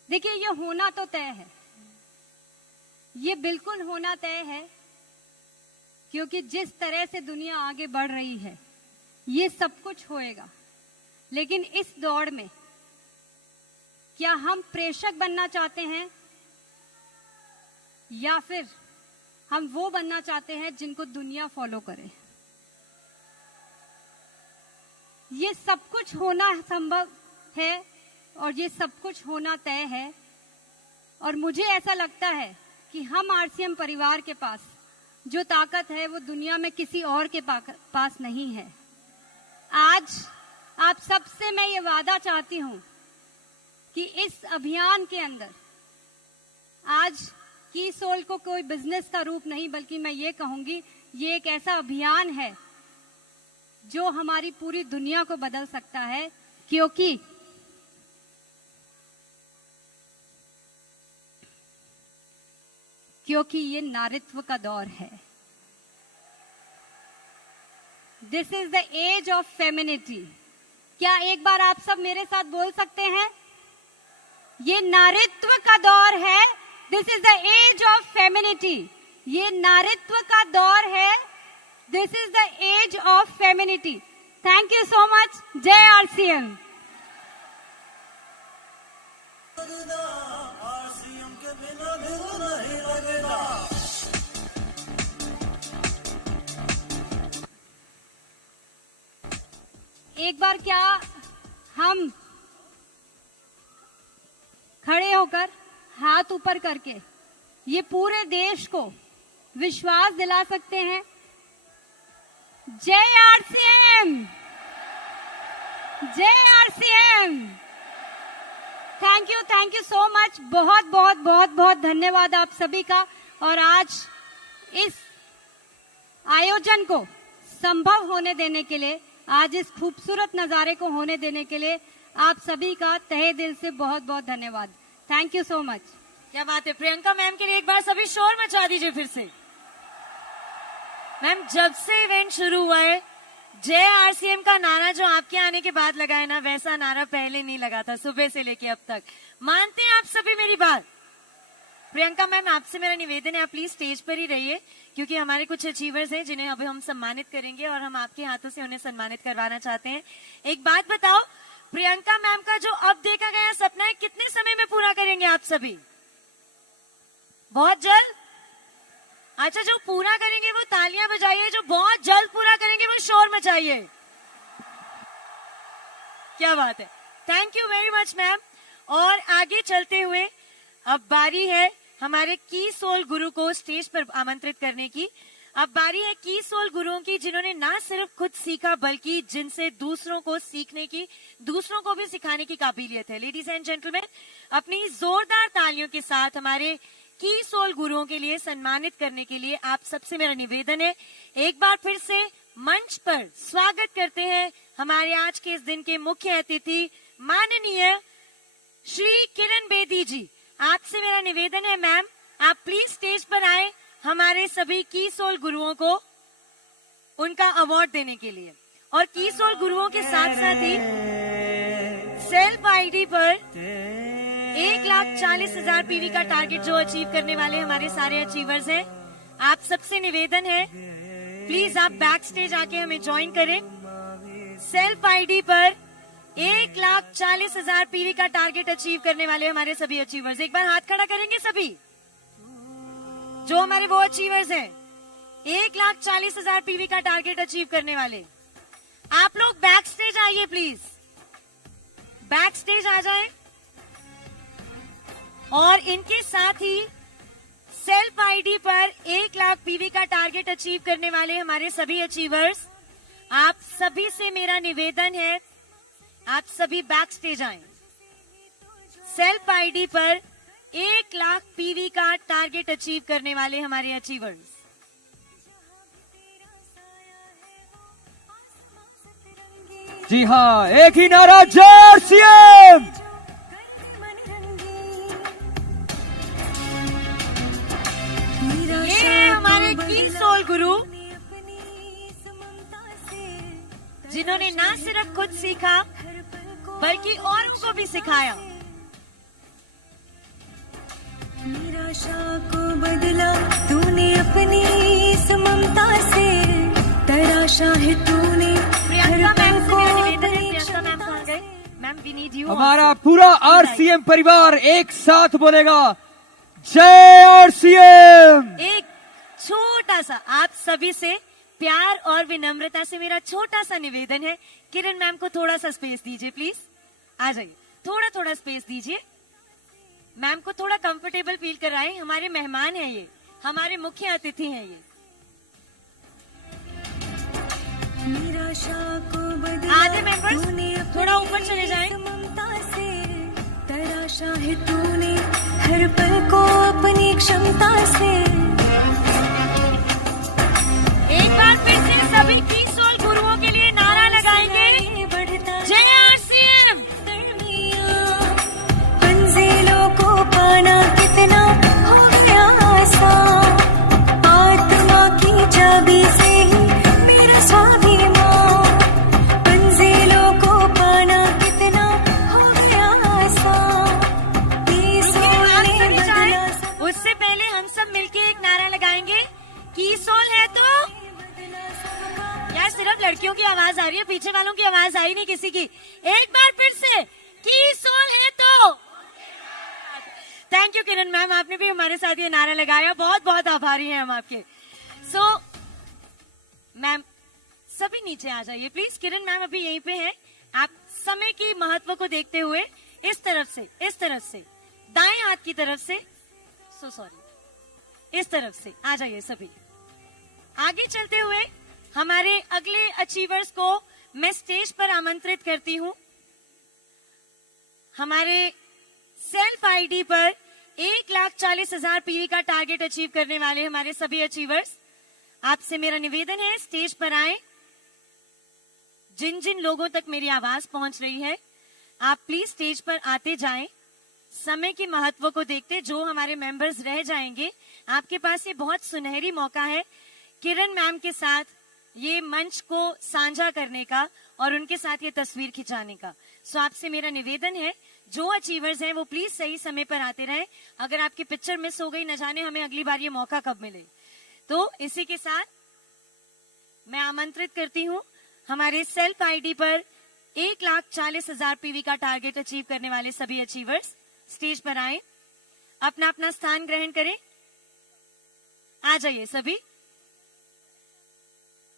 देखिए, ये होना तो तय है, ये बिल्कुल होना तय है, क्योंकि जिस तरह से दुनिया आगे बढ़ रही है ये सब कुछ होएगा। लेकिन इस दौड़ में क्या हम प्रेषक बनना चाहते हैं या फिर हम वो बनना चाहते हैं जिनको दुनिया फॉलो करे? ये सब कुछ होना संभव है और ये सब कुछ होना तय है। और मुझे ऐसा लगता है कि हम आरसीएम परिवार के पास जो ताकत है वो दुनिया में किसी और के पास नहीं है। आज आप सबसे मैं ये वादा चाहती हूं कि इस अभियान के अंदर आज कीसोल को कोई बिजनेस का रूप नहीं, बल्कि मैं ये कहूंगी ये एक ऐसा अभियान है जो हमारी पूरी दुनिया को बदल सकता है, क्योंकि ये नारीत्व का दौर है। This is the age of femininity. क्या एक बार आप सब मेरे साथ बोल सकते हैं? ये नारीत्व का दौर है। This is the age of femininity. ये नारीत्व का दौर है। This is the age of femininity. Thank you so much. जय आरसीएम। एक बार क्या हम खड़े होकर हाथ ऊपर करके ये पूरे देश को विश्वास दिला सकते हैं? जय आरसीएम, जय RCM. Thank you so much. बहुत बहुत बहुत बहुत धन्यवाद आप सभी का। और आज इस आयोजन को संभव होने देने के लिए, आज इस खूबसूरत नजारे को होने देने के लिए आप सभी का तहे दिल से बहुत बहुत धन्यवाद। Thank you so much. क्या बात है। प्रियंका मैम के लिए एक बार सभी शोर मचा दीजिए फिर से। मैम, जब से इवेंट शुरू हुआ है, जय आरसीएम का नारा जो आपके आने के बाद लगा है ना, वैसा नारा पहले नहीं लगा था, सुबह से लेके अब तक। मानते हैं आप सभी मेरी बात? प्रियंका मैम, आपसे मेरा निवेदन है, आप प्लीज स्टेज पर ही रहिए, क्योंकि हमारे कुछ अचीवर्स हैं जिन्हें अभी हम सम्मानित करेंगे और हम आपके हाथों से उन्हें सम्मानित करवाना चाहते हैं। एक बात बताओ, प्रियंका मैम का जो अब देखा गया सपना है, कितने समय में पूरा करेंगे आप सभी? बहुत जल्द? अच्छा, जो पूरा करेंगे वो तालियां बजाइए, जो बहुत जल्द पूरा करेंगे वो शोर मचाइए। क्या बात है, thank you very much ma'am. और आगे चलते हुए अब बारी है हमारे की सोल गुरु को स्टेज पर आमंत्रित करने की। अब बारी है की सोल गुरुओं की, जिन्होंने ना सिर्फ खुद सीखा बल्कि जिनसे दूसरों को सीखने की, दूसरों को भी सिखाने की काबिलियत है। लेडीज एंड जेंटलमैन, अपनी जोरदार तालियों के साथ हमारे की सोल गुरुओं के लिए सम्मानित करने के लिए आप सबसे मेरा निवेदन है, एक बार फिर से मंच पर स्वागत करते हैं हमारे आज के इस दिन के मुख्य अतिथि माननीय श्री किरण बेदी जी। आपसे मेरा निवेदन है मैम, आप प्लीज स्टेज पर आए हमारे सभी की सोल गुरुओं को उनका अवार्ड देने के लिए। और की सोल गुरुओं के साथ साथ ही सेल्फ आईडी पर 1,40,000 पीवी का टारगेट जो अचीव करने वाले हमारे सारे अचीवर्स हैं, आप सबसे निवेदन है प्लीज आप बैक स्टेज आके हमें ज्वाइन करें। सेल्फ आईडी पर 1,40,000 पीवी का टारगेट अचीव करने वाले हमारे सभी अचीवर्स, एक बार हाथ खड़ा करेंगे सभी जो हमारे वो अचीवर्स हैं 1,40,000 पीवी का टारगेट अचीव करने वाले। आप लोग बैक स्टेज आइए प्लीज, बैक स्टेज आ जाएं। और इनके साथ ही सेल्फ आईडी पर 1,00,000 पीवी का टारगेट अचीव करने वाले हमारे सभी अचीवर्स, आप सभी से मेरा निवेदन है आप सभी बैक स्टेज आएं। सेल्फ आईडी पर 1,00,000 पीवी का टारगेट अचीव करने वाले हमारे अचीवर्स। जी हाँ, एक ही नारा, जय आरसीएम। ये है हमारे की सोल गुरु, जिन्होंने ना सिर्फ खुद सीखा बल्कि औरों को भी सिखाया। निराशा को बदला तूने अपनी इस ममता से, तराशा है तूने प्रियंका मैम से मेरा निवेदन है, प्रियंका मैम कहाँ गए? Ma'am we need you. हमारा पूरा आरसीएम परिवार एक साथ बोलेगा जय आरसीएम। एक छोटा सा आप सभी से प्यार और विनम्रता से मेरा छोटा सा निवेदन है, किरण मैम को थोड़ा सा स्पेस दीजिए प्लीज, आ जाइए, थोड़ा थोड़ा स्पेस दीजिए, मैम को थोड़ा कंफर्टेबल फील कराएं। हमारे मेहमान हैं ये, हमारे मुख्य अतिथि हैं ये। आधे मेंबर्स थोड़ा ऊपर चले जाएं। ममता से तराशा है तूने हर पल को अपनी क्षमता से। एक बार फिर से सभी की सोल गुरुओं के लिए नारा लगाएंगे, जय आरसीएम। मंजिलों को पाना कितना हो गया आसान, आत्मा की चाबी से ही मेरा स्वाभिमान। मंजिलों को पाना कितना हो गया आसान, उससे पहले हम सब मिलके एक नारा लगाएंगे, की सोल है तो। यार सिर्फ लड़कियों की आवाज आ रही है, पीछे वालों की आवाज आई नहीं किसी की। एक बार फिर से, की सोल है तो। थैंक यू किरण मैम, आपने भी हमारे साथ ये नारा लगाया, बहुत बहुत आभारी हैं हम आपके। सो मैम सभी नीचे आ जाइए प्लीज, किरण मैम अभी यहीं पे हैं। आप समय की महत्व को देखते हुए इस तरफ से दाएं हाथ की तरफ से, इस तरफ से आ जाइए सभी। आगे चलते हुए हमारे अगले अचीवर्स को मैं स्टेज पर आमंत्रित करती हूं। हमारे सेल्फ आईडी पर 1,40,000 पीवी का टारगेट अचीव करने वाले हमारे सभी अचीवर्स, आपसे मेरा निवेदन है स्टेज पर आए। जिन जिन लोगों तक मेरी आवाज पहुंच रही है, आप प्लीज स्टेज पर आते जाएं। समय के महत्व को देखते जो हमारे मेंबर्स रह जाएंगे, आपके पास ये बहुत सुनहरी मौका है किरण मैम के साथ ये मंच को साझा करने का और उनके साथ ये तस्वीर खिंचाने का। सो आपसे मेरा निवेदन है, जो अचीवर्स हैं वो प्लीज सही समय पर आते रहे। अगर आपकी पिक्चर मिस हो गई, न जाने हमें अगली बार ये मौका कब मिले। तो इसी के साथ मैं आमंत्रित करती हूँ हमारे सेल्फ आईडी पर 1,40,000 पीवी का टारगेट अचीव करने वाले सभी अचीवर्स स्टेज पर आए, अपना अपना स्थान ग्रहण करें। आ जाइए सभी।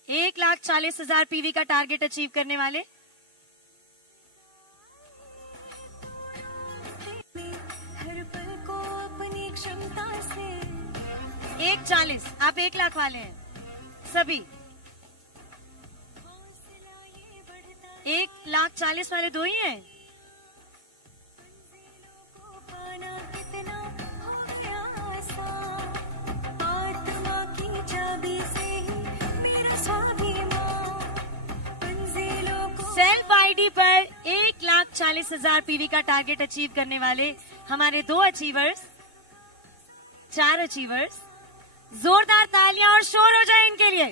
1,40,000 पीवी का टारगेट अचीव करने वाले 1,40,000 आप 1 लाख वाले हैं सभी। 1,40,000 वाले दो ही हैं। पाना कितना हो गया आसान, आत्मा की चाबी से ही मेरा स्वाभिमान, मंजिलों को सेल्फ आईडी पर 1,40,000 पीवी का टारगेट अचीव करने वाले हमारे 2 अचीवर्स, 4 अचीवर्स, जोरदार तालियां और शोर हो जाए इनके लिए।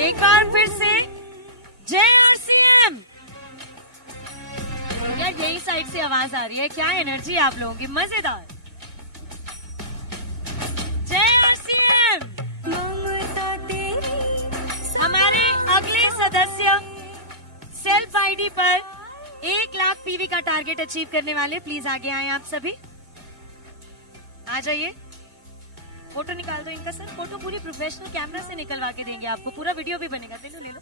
एक बार फिर से जय आरसीएम। यार यही साइड से आवाज आ रही है, क्या एनर्जी आप लोगों की, मजेदार। जय आरसीएम। ममता तेरी हमारे अगले सदस्य सेल्फ आईडी पर 1 लाख पीवी का टारगेट अचीव करने वाले, प्लीज आगे आए आप सभी, आ जाइए। फोटो निकाल दो इनका सर, फोटो पूरी प्रोफेशनल कैमरा से निकलवा के देंगे आपको, पूरा वीडियो भी बनेगा। ले लो ले लो।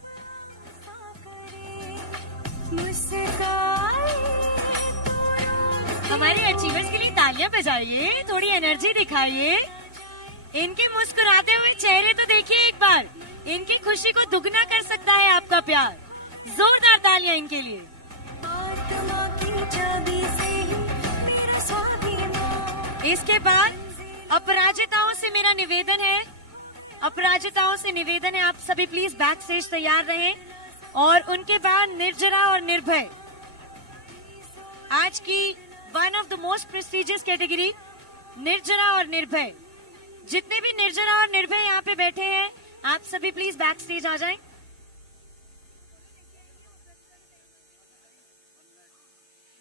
हमारे अचीवर्स के लिए तालियां बजाइए, थोड़ी एनर्जी दिखाइए। इनके मुस्कुराते हुए चेहरे तो देखिए एक बार, इनकी खुशी को दुगना कर सकता है आपका प्यार। जोरदार तालियां इनके लिए। आत्मा की चाबी से ही मेरा स्वाभिमान। इसके बाद अपराजिताओं से मेरा निवेदन है, अपराजिताओं से निवेदन है आप सभी प्लीज बैक स्टेज तैयार रहें। और उनके बाद निर्जरा और निर्भय, आज की one of the most prestigious category Nirjara और निर्भय। जितने भी निर्जरा और निर्भय यहाँ पे बैठे हैं आप सभी प्लीज बैक स्टेज आ जाएं।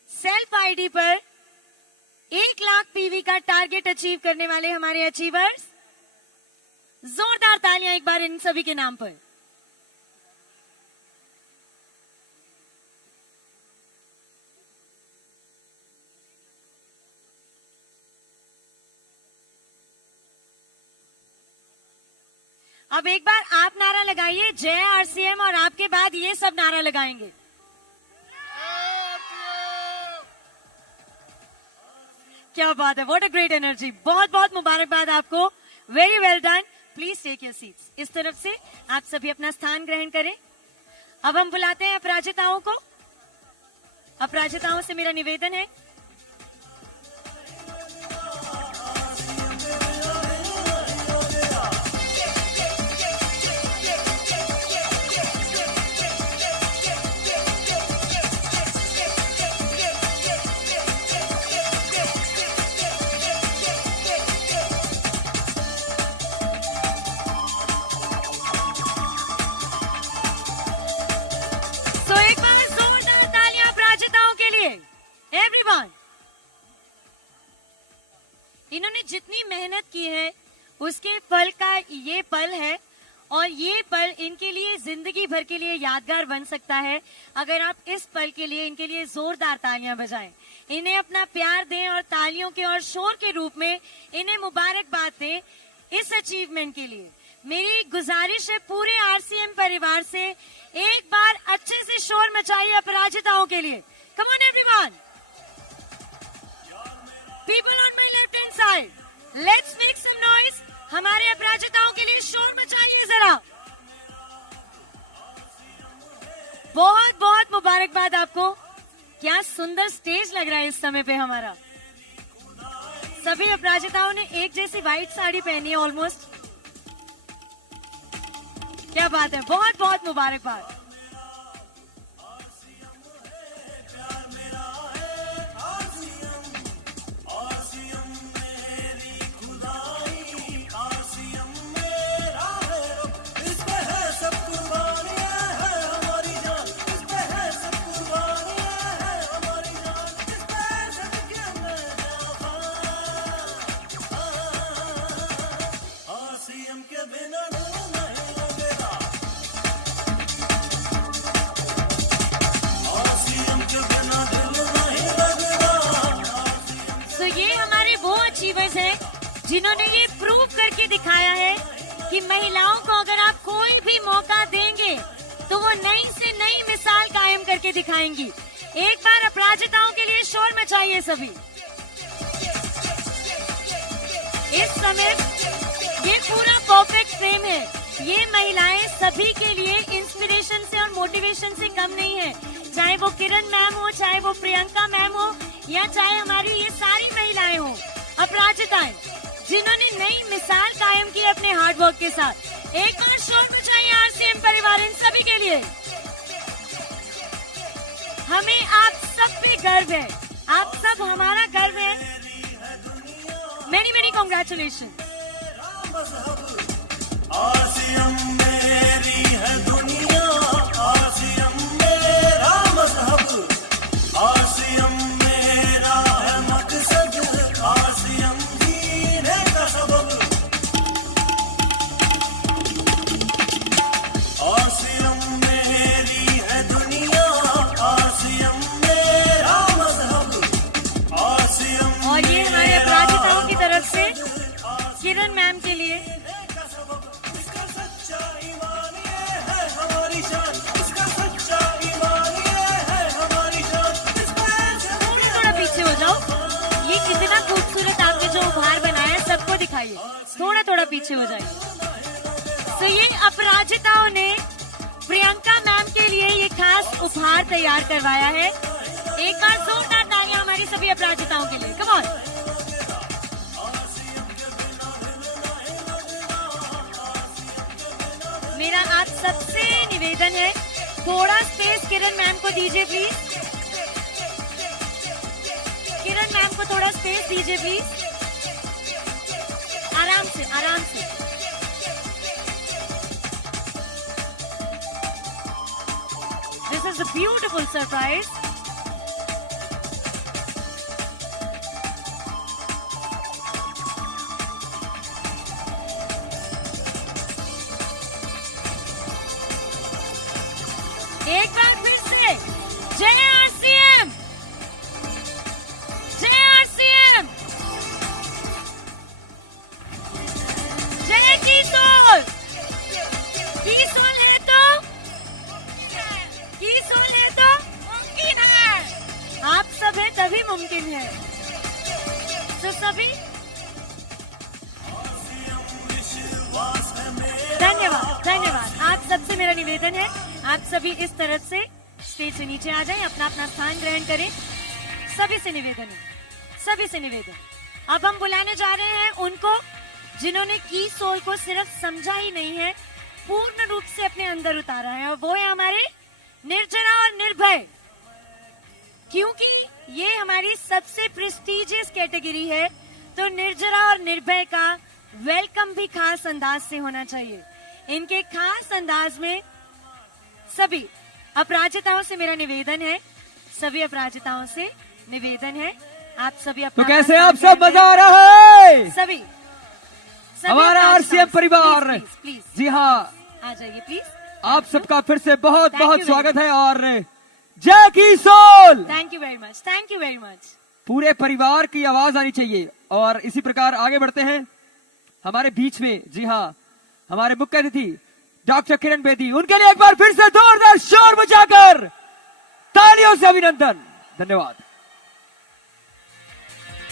सेल्फ आईडी पर 1 लाख पीवी का टारगेट अचीव करने वाले हमारे अचीवर्स, जोरदार तालियां एक बार इन सभी के नाम पर। अब एक बार आप नारा लगाइए जय आरसीएम, और आपके बाद ये सब नारा लगाएंगे। क्या बात है, व्हाट अ ग्रेट एनर्जी। बहुत बहुत मुबारकबाद आपको, very well done. Please take your seats. इस तरफ से आप सभी अपना स्थान ग्रहण करें। अब हम बुलाते हैं अपराजिताओं को। अपराजिताओं से मेरा निवेदन है, इन्होंने जितनी मेहनत की है उसके फल का ये पल है, और ये पल इनके लिए जिंदगी भर के लिए यादगार बन सकता है अगर आप इस पल के लिए इनके लिए जोरदार तालियां बजाएं, इन्हें अपना प्यार दें और तालियों के और शोर के रूप में इन्हें मुबारकबाद दें इस अचीवमेंट के लिए। मेरी गुजारिश है पूरे आरसीएम परिवार से, एक बार अच्छे से शोर मचाइए अपराजिताओं के लिए। Come on everyone, people on my left hand side, let's make some noise. हमारे अपराजिताओं के लिए शोर मचाइए जरा। बहुत बहुत मुबारकबाद आपको। क्या सुंदर स्टेज लग रहा है इस समय पे हमारा। सभी अपराजिताओं ने एक जैसी व्हाइट साड़ी पहनी है ऑलमोस्ट। क्या बात है, बहुत बहुत मुबारकबाद। जिन्होंने ये प्रूव करके दिखाया है कि महिलाओं को अगर आप कोई भी मौका देंगे तो वो नई से नई मिसाल कायम करके दिखाएंगी। एक बार अपराजिताओं के लिए शोर मचाइए सभी। इस समय ये पूरा परफेक्ट फ्रेम है। ये महिलाएं सभी के लिए इंस्पिरेशन से और मोटिवेशन से कम नहीं है, चाहे वो किरण मैम हो, चाहे वो प्रियंका मैम हो, या चाहे हमारी ये सारी महिलाएं हो, अपराजिताएं जिन्होंने नई मिसाल कायम की अपने हार्डवर्क के साथ। एक बार शोर मचाइए आरसीएम परिवार इन सभी के लिए। हमें आप सब पे गर्व है, आप सब हमारा गर्व है। Many many congratulation. आसियम मेरी है दुनिया, आसियम मेरा मजहब, आसियम मेरा है मकसद, आसियम जीने का सबब, आसियम मेरी है दुनिया, आसियम मेरा मजहब, आसियम। और ये हमारे अपराजिताओं की तरफ से किरण मैम के लिए थोड़ा पीछे हो जाओ। ये कितना खूबसूरत आपने जो उपहार बनाया सबको दिखाइए, थोड़ा थोड़ा पीछे हो जाइए। तो ये अपराजिताओं ने प्रियंका मैम के लिए ये खास उपहार तैयार करवाया है। एक बार जोरदार तालियां हमारी सभी अपराजिताओं के लिए। Come on. मेरा आप सबसे निवेदन है, थोड़ा स्पेस किरण मैम को दीजिए प्लीज। किरण मैम को थोड़ा स्पेस दीजिए प्लीज। आराम से, आराम से। This is a beautiful surprise. एक बार फिर से जय आरसीएम, जय आरसीएम, जय कीसोल। कीसोल है तो मुमकिन है। आप सब है तभी मुमकिन है। तो सभी धन्यवाद, धन्यवाद। आप सबसे मेरा निवेदन है, आप सभी इस तरफ से स्टेज से नीचे आ जाएं, अपना अपना स्थान ग्रहण करें। सभी से निवेदन है, सभी से निवेदन। अब हम बुलाने जा रहे हैं उनको जिन्होंने की सोल को सिर्फ समझा ही नहीं है, पूर्ण रूप से अपने अंदर उतारा है, और वो है हमारे निर्जना और निर्भय। क्योंकि ये हमारी सबसे प्रेस्टिजियस कैटेगरी है, तो निर्जना और निर्भय का वेलकम भी खास अंदाज से होना चाहिए। इनके खास अंदाज में सभी अपराजिताओं से मेरा निवेदन है, सभी अपराजिताओं से निवेदन है, आप सभी अपना तो कैसे आप सब मजा आ रहा है? सभी हमारा आरसीएम परिवार, प्लीज जी हाँ, आ जाइए प्लीज। आप सबका फिर से बहुत Thank बहुत you स्वागत है। और जय कीसोल। Thank you very much, thank you very much. पूरे परिवार की आवाज आनी चाहिए। और इसी प्रकार आगे बढ़ते हैं। हमारे बीच में, जी हाँ, हमारे मुख्य अतिथि डॉक्टर किरण बेदी, उनके लिए एक बार फिर से जोरदार शोर मचाकर तालियों से अभिनंदन। धन्यवाद।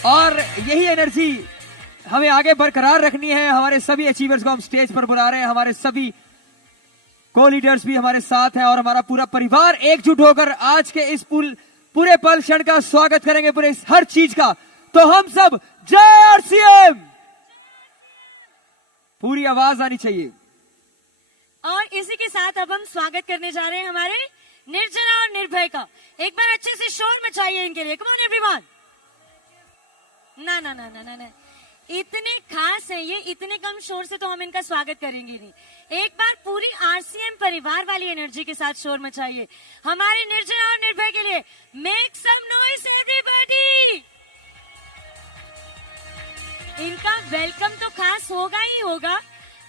और यही एनर्जी हमें आगे बरकरार रखनी है। हमारे सभी अचीवर्स को हम स्टेज पर बुला रहे हैं। हमारे सभी को लीडर्स भी हमारे साथ हैं और हमारा पूरा परिवार एकजुट होकर आज के इस पूरे पल क्षण का स्वागत करेंगे, पूरे इस हर चीज का। तो हम सब जय आरसीएम, पूरी आवाज आनी चाहिए। और इसी के साथ अब हम स्वागत करने जा रहे हैं हमारे निर्जना और निर्भय का। एक बार अच्छे से शोर मचाइए इनके लिए। Come on everyone. ना ना ना ना ना ना, इतने खास है ये, इतने कम शोर से तो हम इनका स्वागत करेंगे नहीं। एक बार पूरी आरसीएम परिवार वाली एनर्जी के साथ शोर मचाइए हमारे निर्जना और निर्भय के लिए। Make some noise everybody. इनका वेलकम तो खास होगा ही होगा।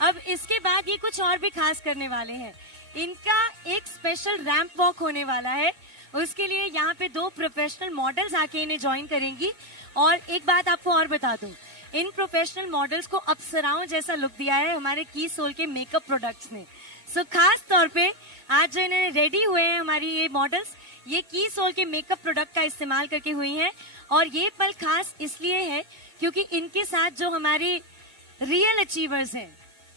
अब इसके बाद ये कुछ और भी खास करने वाले हैं। इनका एक स्पेशल रैंप वॉक होने वाला है। उसके लिए यहाँ पे 2 प्रोफेशनल मॉडल्स आके इन्हें ज्वाइन करेंगी। और एक बात आपको और बता दूं, इन प्रोफेशनल मॉडल्स को अप्सराओं जैसा लुक दिया है हमारे की सोल के मेकअप प्रोडक्ट्स ने। सो खास तौर पे आज जो इन्हें रेडी हुए हैं हमारी ये मॉडल्स, ये की सोल के मेकअप प्रोडक्ट का इस्तेमाल करके हुई हैं। और ये पल खास इसलिए है क्योंकि इनके साथ जो हमारी रियल अचीवर्स हैं,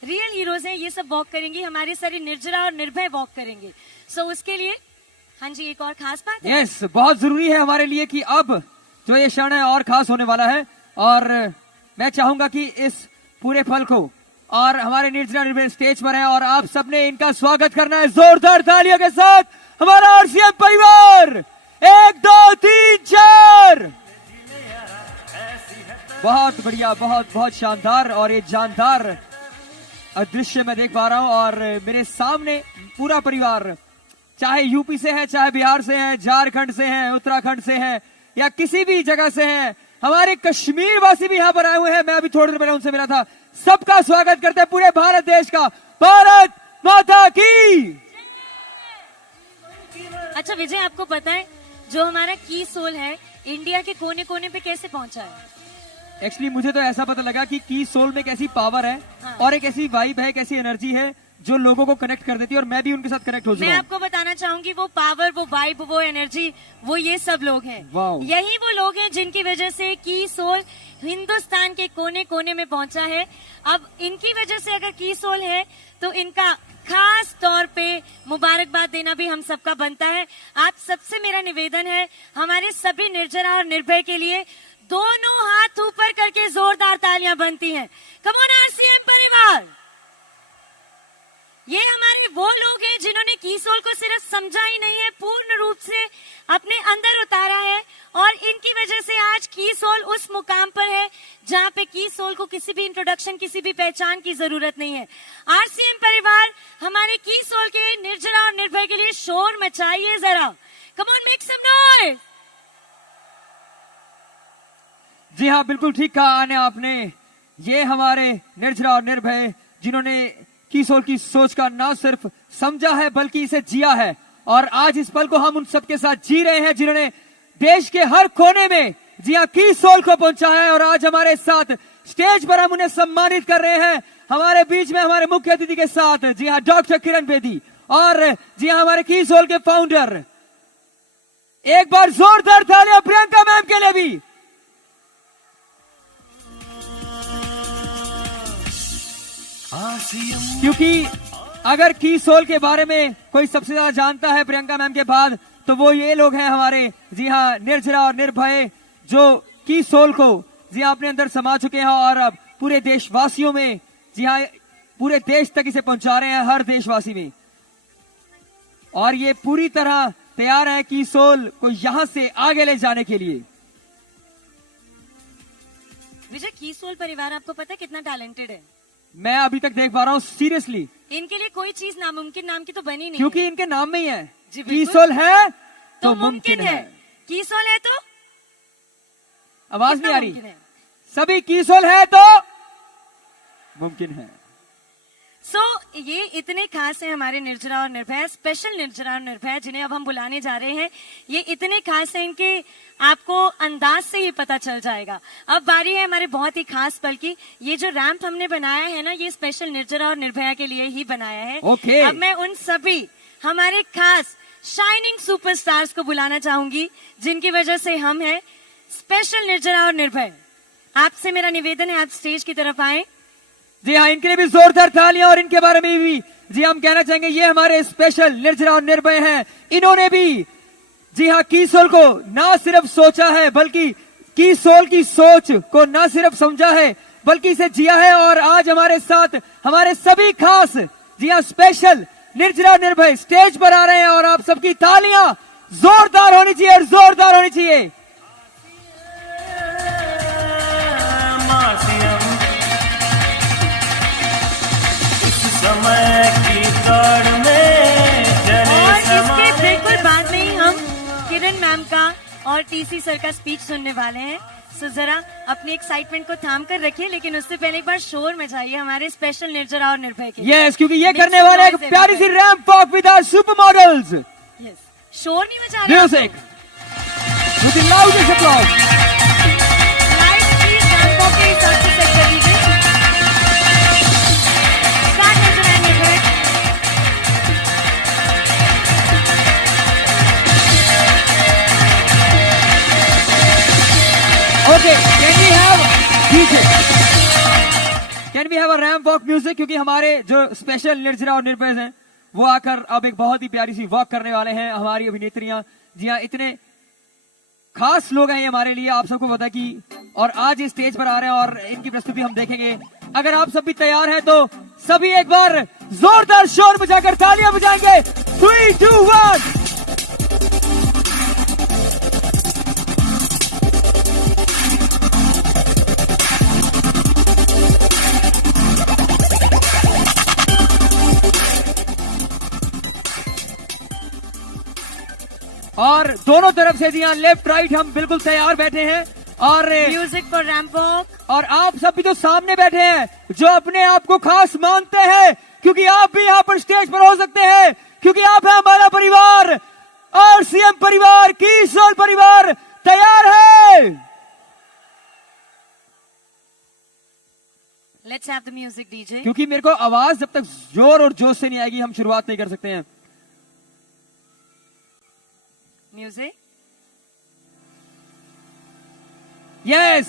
रियल हीरोज हैं, ये सब वॉक करेंगी, हमारी सारी निर्जरा और निर्भय वॉक करेंगे। सो उसके लिए हाँ जी एक और खास बात है। यस, बहुत जरूरी है हमारे लिए कि अब जो ये क्षण है और खास होने वाला है। और मैं चाहूंगा कि इस पूरे पल को और हमारे निर्जरा निर्भय स्टेज पर है और आप सबने इनका स्वागत करना है जोरदार तालियों के साथ। हमारा आरसीएम परिवार 1 2 3 4। बहुत बढ़िया, बहुत बहुत शानदार और ये जानदार दृश्य मैं देख पा रहा हूं। और मेरे सामने पूरा परिवार, चाहे यूपी से है, चाहे बिहार से है, झारखंड से है, उत्तराखंड से है या किसी भी जगह से है, हमारे कश्मीर वासी भी यहाँ पर आए हुए हैं। मैं अभी थोड़ी देर पहले उनसे मिला था। सबका स्वागत करते हैं पूरे भारत देश का। भारत माता की। अच्छा विजय, आपको पता है जो हमारा की सोल है इंडिया के कोने कोने पे कैसे पहुंचा है? एक्चुअली मुझे तो ऐसा पता लगा कि की सोल में एक ऐसी पावर है हाँ। और एक ऐसी वाइब है, एक ऐसी एनर्जी है जो लोगों को कनेक्ट कर देती है और मैं भी उनके साथ कनेक्ट हो मैं चुका हूं। आपको बताना चाहूंगी वो पावर, वो वाइब, वो एनर्जी, वो ये सब लोग हैं। वाओ। यही वो लोग हैं जिनकी वजह से की सोल हिंदुस्तान के कोने कोने में पहुंचा है। अब इनकी वजह से अगर की सोल है तो इनका खास तौर पे मुबारकबाद देना भी हम सबका बनता है। आप सबसे मेरा निवेदन है, हमारे सभी निर्जरा और निर्भय के लिए दोनों हाथ ऊपर करके जोरदार तालियां बनती हैं। कम ऑन आरसीएम परिवार। ये हमारे वो लोग हैं जिन्होंने की सोल को सिर्फ समझा ही नहीं है, पूर्ण रूप से अपने अंदर उतारा है। और इनकी वजह से आज की सोल उस मुकाम पर है जहां पे की सोल को किसी भी इंट्रोडक्शन, किसी भी पहचान की जरूरत नहीं है। आरसीएम परिवार हमारे की सोल के निर्जरा और निर्भय के लिए शोर मचाइए जरा। Come on, make some noise. जी हाँ, बिल्कुल ठीक कहा आने आपने। ये हमारे निर्जरा और निर्भय जिन्होंने की सोल की सोच का ना सिर्फ समझा है बल्कि इसे जिया है। और आज इस पल को हम उन सबके साथ जी रहे हैं जिन्होंने देश के हर कोने में जी हाँ की सोल को पहुंचाया है। और आज हमारे साथ स्टेज पर हम उन्हें सम्मानित कर रहे हैं। हमारे बीच में हमारे मुख्य अतिथि के साथ जी हाँ डॉक्टर किरण बेदी और जी हाँ हमारे की सोल के फाउंडर। एक बार जोरदार तालियां प्रियंका मैम के लिए भी। क्योंकि अगर की सोल के बारे में कोई सबसे ज्यादा जानता है प्रियंका मैम के बाद तो वो ये लोग हैं हमारे जी हाँ निर्जरा और निर्भय, जो की सोल को जी हाँ अपने अंदर समा चुके हैं और अब पूरे देशवासियों में जी हाँ पूरे देश तक इसे पहुंचा रहे हैं, हर देशवासी में। और ये पूरी तरह तैयार है की सोल को यहां से आगे ले जाने के लिए। विजय, की सोल परिवार आपको पता है कितना टैलेंटेड है? मैं अभी तक देख पा रहा हूँ सीरियसली। इनके लिए कोई चीज नामुमकिन नाम की तो बनी नहीं क्योंकि है। इनके नाम में ही है जी, की बिल्कुल। सोल है तो मुमकिन है। की सोल है तो आवाज कितना नहीं आ रही। मुमकिन है? सभी की सोल है तो मुमकिन है। सो ये इतने खास है हमारे निर्जरा और निर्भय, स्पेशल निर्जरा और निर्भय जिन्हें अब हम बुलाने जा रहे हैं। ये इतने खास हैं, इनके आपको अंदाज से ही पता चल जाएगा। अब बारी है हमारे बहुत ही खास पल की। ये जो रैंप हमने बनाया है ना, ये स्पेशल निर्जरा और निर्भया के लिए ही बनाया है। ओके। अब मैं उन सभी हमारे खास शाइनिंग सुपरस्टार्स को बुलाना चाहूंगी जिनकी वजह से हम हैं स्पेशल निर्जरा और निर्भय। आपसे मेरा निवेदन है, आप स्टेज की तरफ आए। जी हाँ, इनके लिए भी जोरदार तालियां। और इनके बारे में भी जी हम कहना चाहेंगे, ये हमारे स्पेशल निर्जरा और निर्भय हैं। इन्होंने भी जी हाँ की सोल को ना सिर्फ सोचा है बल्कि की सोल की सोच को ना सिर्फ समझा है बल्कि इसे जिया है। और आज हमारे साथ हमारे सभी खास जी हाँ स्पेशल निर्जरा निर्भय स्टेज पर आ रहे हैं और आप सबकी तालियां जोरदार होनी चाहिए और जोरदार होनी चाहिए। समय की दौड़ में चले और इसके समाने। बिल्कुल बाद में ही हम किरण मैम का और टीसी सर का स्पीच सुनने वाले हैं। सो जरा अपनी एक्साइटमेंट को थाम कर रखिए, लेकिन उससे पहले एक बार शोर मचाइए हमारे स्पेशल निर्जरा और निर्भय के। यस, क्योंकि ये Make करने some वाले एक noise, प्यारी सी everybody. Ramp walk with our super models. Yes, शोर नहीं मचा रहे music with the loudest applause. Light please ramp के हिसाब से सेट कर दीजिए। स्टार्ट नजर आएंगे फिर। Okay, can we have a ramp walk music, क्योंकि हमारे जो स्पेशल निर्जरा और निर्भय हैं वो आकर अब एक बहुत ही प्यारी सी वॉक करने वाले हैं। हमारी अभिनेत्रियां, जी हाँ, इतने खास लोग हैं ये हमारे लिए, आप सबको पता कि, और आज इस स्टेज पर आ रहे हैं और इनकी प्रस्तुति हम देखेंगे। अगर आप सब भी तैयार हैं तो सभी एक बार जोरदार शोर बजाकर तालियां बजाएंगे। 3, 2, 1। और दोनों तरफ से जी हाँ, लेफ्ट राइट हम बिल्कुल तैयार बैठे हैं। और म्यूजिक फॉर रैंप वॉक। और आप सब भी जो सामने बैठे हैं, जो अपने आप को खास मानते हैं, क्योंकि आप भी यहाँ पर स्टेज पर हो सकते हैं, क्योंकि आप हैं हमारा परिवार, आरसीएम परिवार, कीसोल परिवार। तैयार है? Let's have the music DJ. क्योंकि मेरे को आवाज जब तक जोर और जोश से नहीं आएगी, हम शुरुआत नहीं कर सकते हैं। Music. Yes,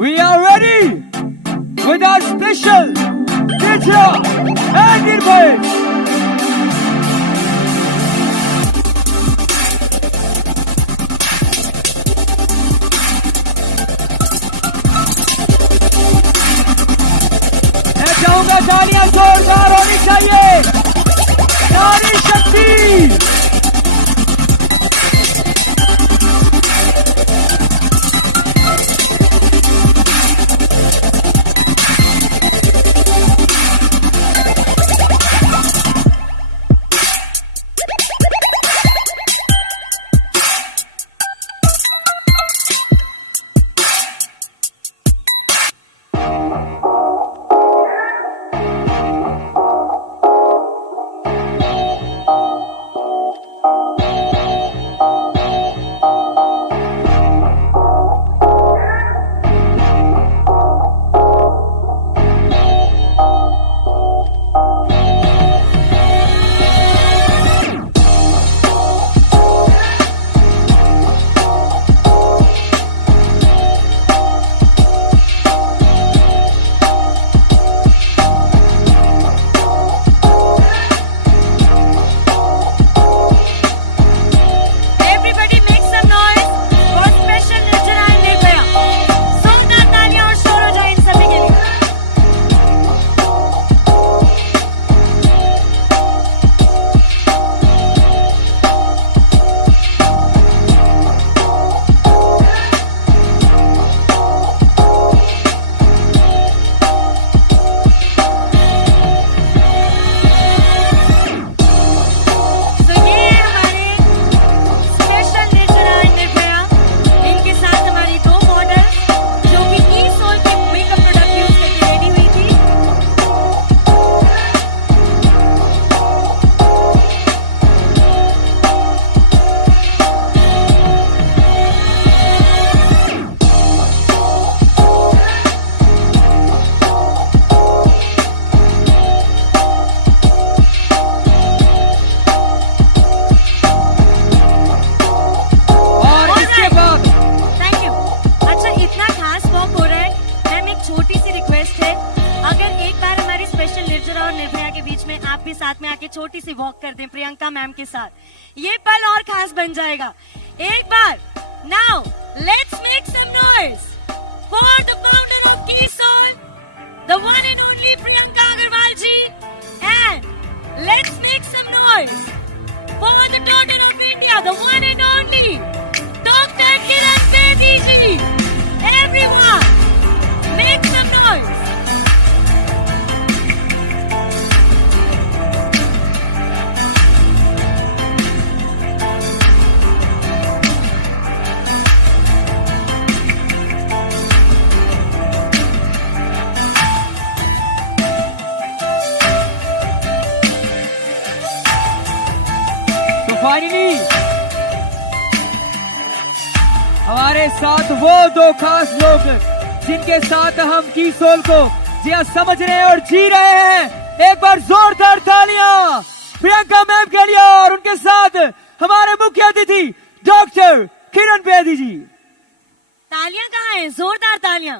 we are ready with our special Nirjara and Nirbhay. चाहूंगा तालियां जोरदार होनी चाहिए। नारी शक्ति। छोटी सी वॉक कर दें प्रियंका मैम के साथ, ये पल और खास बन जाएगा। एक बार now let's make some noise for the founder of Keysoul, the one and only Priyanka Agarwal ji, and let's make some noise for the daughter of India, the one and only doctor Kiran Bedi ji. Everyone make some noise. साथ वो दो खास लोग जिनके साथ हम कीसोल को जी समझ रहे हैं और जी रहे हैं। एक बार जोरदार तालियां प्रियंका मैम के लिए और उनके साथ हमारे मुख्य अतिथि डॉक्टर किरण बेदी जी। तालियां कहाँ हैं? जोरदार तालियां।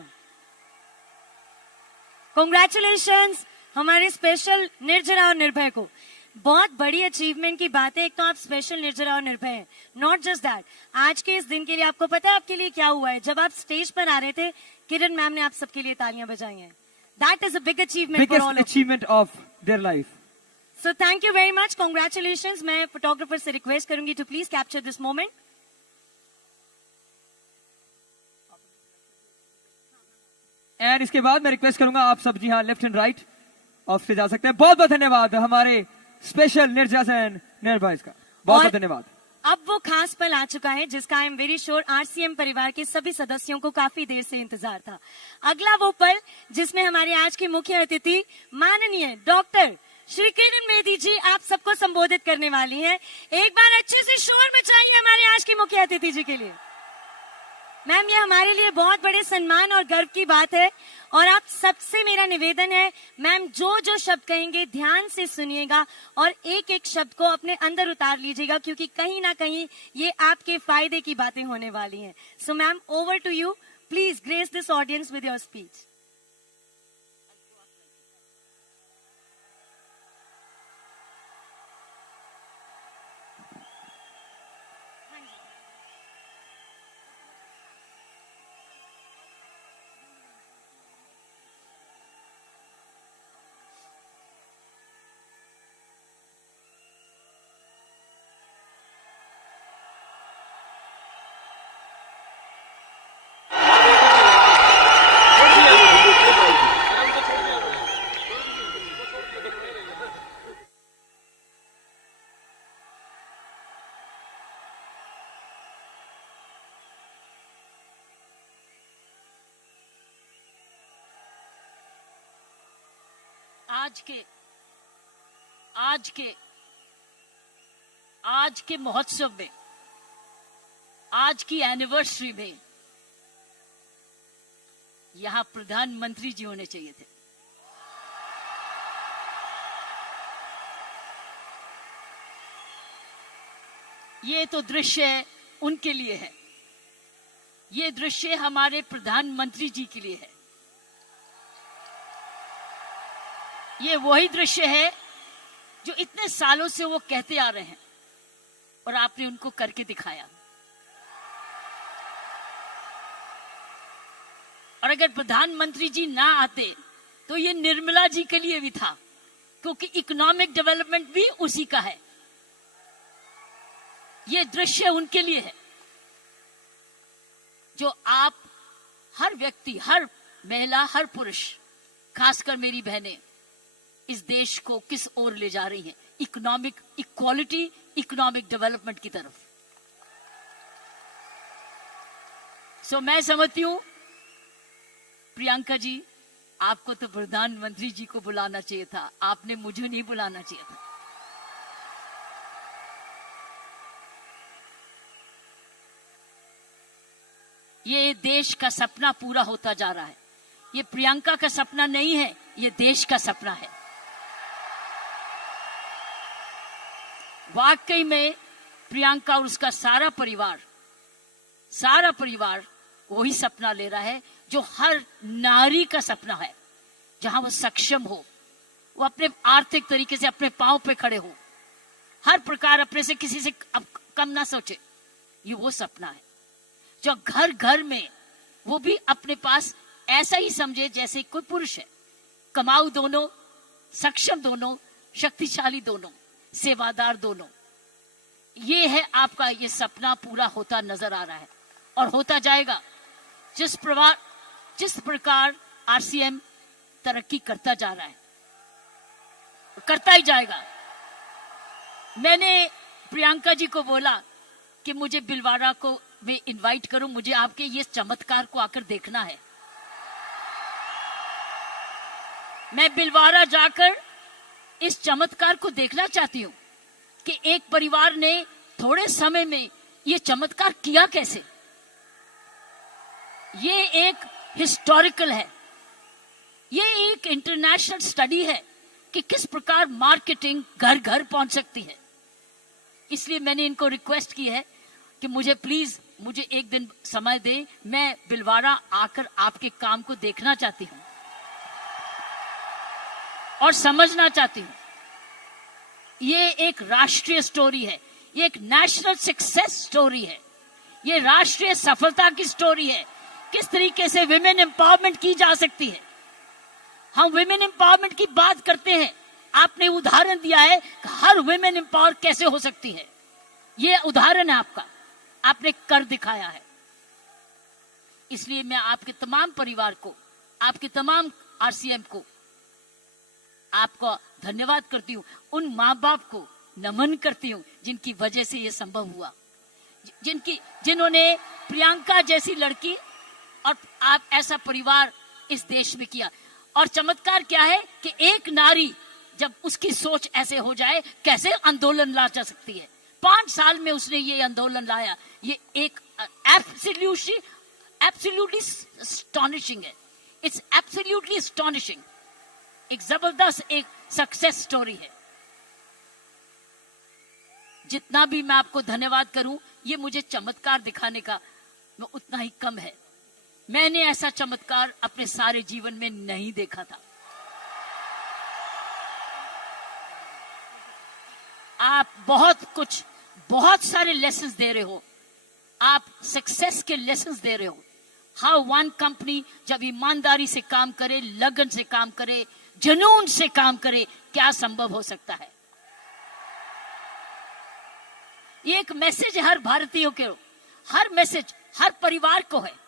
कॉन्ग्रेचुलेशंस हमारे स्पेशल निर्जरा और निर्भय को। बहुत बड़ी अचीवमेंट की बात है। एक तो आप स्पेशल निर्जरा और निर्भय हैं। नॉट जस्ट दैट, आज के इस दिन के लिए आपको पता है आपके लिए क्या हुआ है? जब आप स्टेज पर आ रहे थे, किरण मैम ने आप सबके लिए तालियां बजाई हैं। That is a big achievement for all biggest achievement of their life. So thank you very much, congratulations. मैं फोटोग्राफर से रिक्वेस्ट करूंगी to please capture this moment. And इसके बाद मैं रिक्वेस्ट करूंगा आप सब जी हाँ लेफ्ट एंड राइट ऑफ से जा सकते हैं। बहुत बहुत धन्यवाद हमारे स्पेशल निर्जरा एंड निर्भय का, बहुत बहुत धन्यवाद। अब वो खास पल आ चुका है जिसका I am very sure RCM परिवार के सभी सदस्यों को काफी देर से इंतजार था। अगला वो पल जिसमें हमारे आज के मुख्य अतिथि माननीय डॉक्टर श्री किरण बेदी जी आप सबको संबोधित करने वाली हैं। एक बार अच्छे से शोर मचाइए हमारे आज के मुख्य अतिथि जी के लिए। मैम, ये हमारे लिए बहुत बड़े सम्मान और गर्व की बात है और आप सबसे मेरा निवेदन है मैम, जो जो शब्द कहेंगे ध्यान से सुनिएगा और एक एक शब्द को अपने अंदर उतार लीजिएगा, क्योंकि कहीं ना कहीं ये आपके फायदे की बातें होने वाली हैं। So ma'am, over to you, please grace this audience with your speech. आज के महोत्सव में, आज की एनिवर्सरी में यहां प्रधानमंत्री जी होने चाहिए थे। ये तो दृश्य उनके लिए है, ये दृश्य हमारे प्रधानमंत्री जी के लिए है। ये वही दृश्य है जो इतने सालों से वो कहते आ रहे हैं और आपने उनको करके दिखाया। और अगर प्रधानमंत्री जी ना आते तो ये निर्मला जी के लिए भी था, क्योंकि इकोनॉमिक डेवलपमेंट भी उसी का है। ये दृश्य उनके लिए है जो आप हर व्यक्ति, हर महिला, हर पुरुष, खासकर मेरी बहनें इस देश को किस ओर ले जा रही हैं, इकोनॉमिक इक्वालिटी, इकोनॉमिक डेवलपमेंट की तरफ। सो मैं समझती हूं प्रियंका जी, आपको तो प्रधानमंत्री जी को बुलाना चाहिए था, आपने मुझे नहीं बुलाना चाहिए था। ये देश का सपना पूरा होता जा रहा है। ये प्रियंका का सपना नहीं है, ये देश का सपना है। वाकई में प्रियंका और उसका सारा परिवार वही सपना ले रहा है जो हर नारी का सपना है, जहां वो सक्षम हो, वो अपने आर्थिक तरीके से अपने पांव पे खड़े हो, हर प्रकार अपने से किसी से कम ना सोचे। ये वो सपना है जो घर घर में वो भी अपने पास ऐसा ही समझे जैसे कोई पुरुष है। कमाऊ दोनों, सक्षम दोनों, शक्तिशाली दोनों, सेवादार दोनों। ये है आपका, ये सपना पूरा होता नजर आ रहा है और होता जाएगा। जिस प्रकार आरसीएम तरक्की करता जा रहा है, करता ही जाएगा। मैंने प्रियंका जी को बोला कि मुझे बिलवाड़ा को मैं इनवाइट करूं, मुझे आपके ये चमत्कार को आकर देखना है। मैं बिलवाड़ा जाकर इस चमत्कार को देखना चाहती हूं कि एक परिवार ने थोड़े समय में ये चमत्कार किया कैसे। ये एक हिस्टोरिकल है, ये एक इंटरनेशनल स्टडी है कि किस प्रकार मार्केटिंग घर घर पहुंच सकती है। इसलिए मैंने इनको रिक्वेस्ट की है कि मुझे प्लीज मुझे एक दिन समय दे, मैं भिलवाड़ा आकर आपके काम को देखना चाहती हूं और समझना चाहती हूं। ये एक राष्ट्रीय स्टोरी है, ये एक नेशनल सक्सेस स्टोरी है, ये राष्ट्रीय सफलता की स्टोरी है। किस तरीके से विमेन एम्पावरमेंट की जा सकती है। हम विमेन एम्पावरमेंट की बात करते हैं, आपने उदाहरण दिया है कि हर विमेन एम्पावर कैसे हो सकती है। ये उदाहरण है आपका, आपने कर दिखाया है। इसलिए मैं आपके तमाम परिवार को, आपके तमाम आरसीएम को, आपको धन्यवाद करती हूं। उन माँ बाप को नमन करती हूं जिनकी वजह से यह संभव हुआ, जिन्होंने प्रियंका जैसी लड़की और आप ऐसा परिवार इस देश में किया। और चमत्कार क्या है कि एक नारी जब उसकी सोच ऐसे हो जाए, कैसे आंदोलन ला जा सकती है। 5 साल में उसने ये आंदोलन लाया। ये एक एब्सोल्युटली एस्टॉनिशिंग है। It's absolutely astonishing. एक जबरदस्त एक सक्सेस स्टोरी है। जितना भी मैं आपको धन्यवाद करूं, ये मुझे चमत्कार दिखाने का उतना ही कम है। मैंने ऐसा चमत्कार अपने सारे जीवन में नहीं देखा था। आप बहुत सारे लेसन्स दे रहे हो, आप सक्सेस के लेसन्स दे रहे हो। हाउ वन कंपनी जब ईमानदारी से काम करे, लगन से काम करे, जुनून से काम करे, क्या संभव हो सकता है। ये एक मैसेज है हर भारतीयों के, हर मैसेज हर परिवार को है।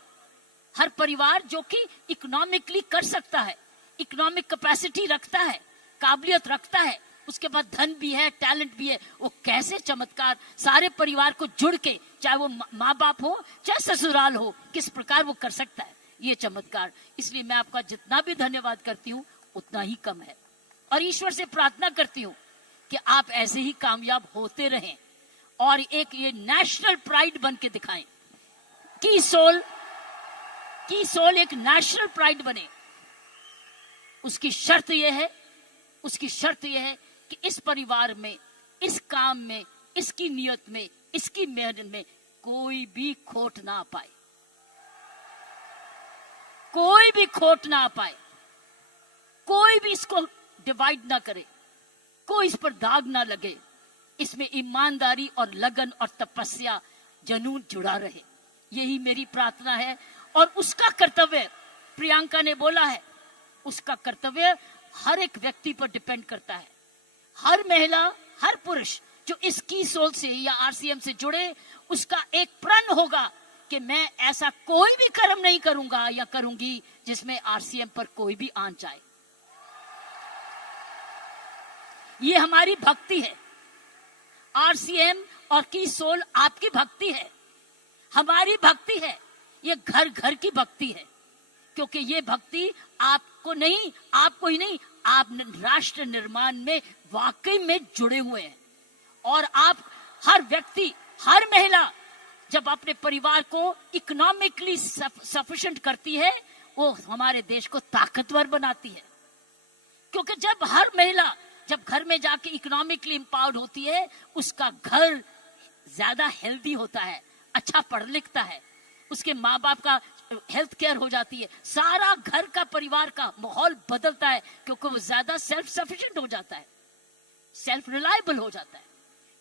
हर परिवार जो कि इकोनॉमिकली कर सकता है, इकोनॉमिक कैपेसिटी रखता है, काबिलियत रखता है, उसके बाद धन भी है, टैलेंट भी है, वो कैसे चमत्कार सारे परिवार को जुड़ के, चाहे वो माँ बाप हो चाहे ससुराल हो, किस प्रकार वो कर सकता है ये चमत्कार। इसलिए मैं आपका जितना भी धन्यवाद करती हूँ उतना ही कम है। और ईश्वर से प्रार्थना करती हूँ कि आप ऐसे ही कामयाब होते रहें और एक ये नेशनल प्राइड बन के दिखाएं। की सोल एक नेशनल प्राइड बने। उसकी शर्त यह है कि इस परिवार में, इस काम में, इसकी नियत में, इसकी मेहनत में कोई भी खोट ना पाए, कोई भी खोट ना पाए, कोई भी इसको डिवाइड ना करे, कोई इस पर दाग ना लगे। इसमें ईमानदारी और लगन और तपस्या, जुनून जुड़ा रहे, यही मेरी प्रार्थना है। और उसका कर्तव्य, प्रियंका ने बोला है, उसका कर्तव्य हर एक व्यक्ति पर डिपेंड करता है। हर महिला, हर पुरुष जो इस की सोल से या आरसीएम से जुड़े, उसका एक प्रण होगा कि मैं ऐसा कोई भी कर्म नहीं करूंगा या करूंगी जिसमें आरसीएम पर कोई भी आंच आए। ये हमारी भक्ति है। आरसीएम और की सोल आपकी भक्ति है, हमारी भक्ति है। ये घर घर की भक्ति है, क्योंकि ये भक्ति आपको ही नहीं, आप राष्ट्र निर्माण में वाकई में जुड़े हुए हैं। और आप हर व्यक्ति, हर महिला जब अपने परिवार को इकोनॉमिकली सफिशिएंट करती है, वो हमारे देश को ताकतवर बनाती है। क्योंकि जब हर महिला जब घर में जाके इकोनॉमिकली एम्पावर्ड होती है, उसका घर ज्यादा हेल्दी होता है, अच्छा पढ़ लिखता है, उसके माँ बाप का हेल्थ केयर हो जाती है, सारा घर का परिवार का माहौल बदलता है, क्योंकि वो ज्यादा सेल्फ सफिशिएंट हो जाता है, सेल्फ रिलायबल हो जाता है।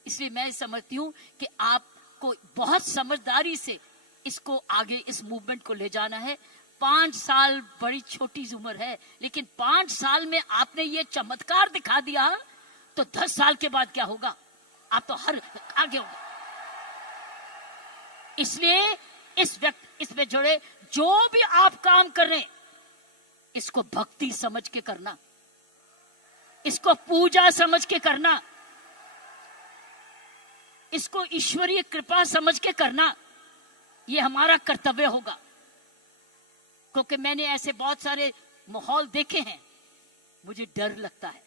इसलिए मैं समझती हूँ कि आपको बहुत समझदारी से इसको आगे, इस मूवमेंट को ले जाना है। 5 साल बड़ी छोटी उम्र है, लेकिन 5 साल में आपने ये चमत्कार दिखा दिया, तो 10 साल के बाद क्या होगा, आप तो हर आगे होगा। इसलिए इसमें जुड़े जो भी आप काम कर रहे हैं, इसको भक्ति समझ के करना, इसको पूजा समझ के करना, इसको ईश्वरीय कृपा समझ के करना, ये हमारा कर्तव्य होगा। क्योंकि मैंने ऐसे बहुत सारे माहौल देखे हैं, मुझे डर लगता है।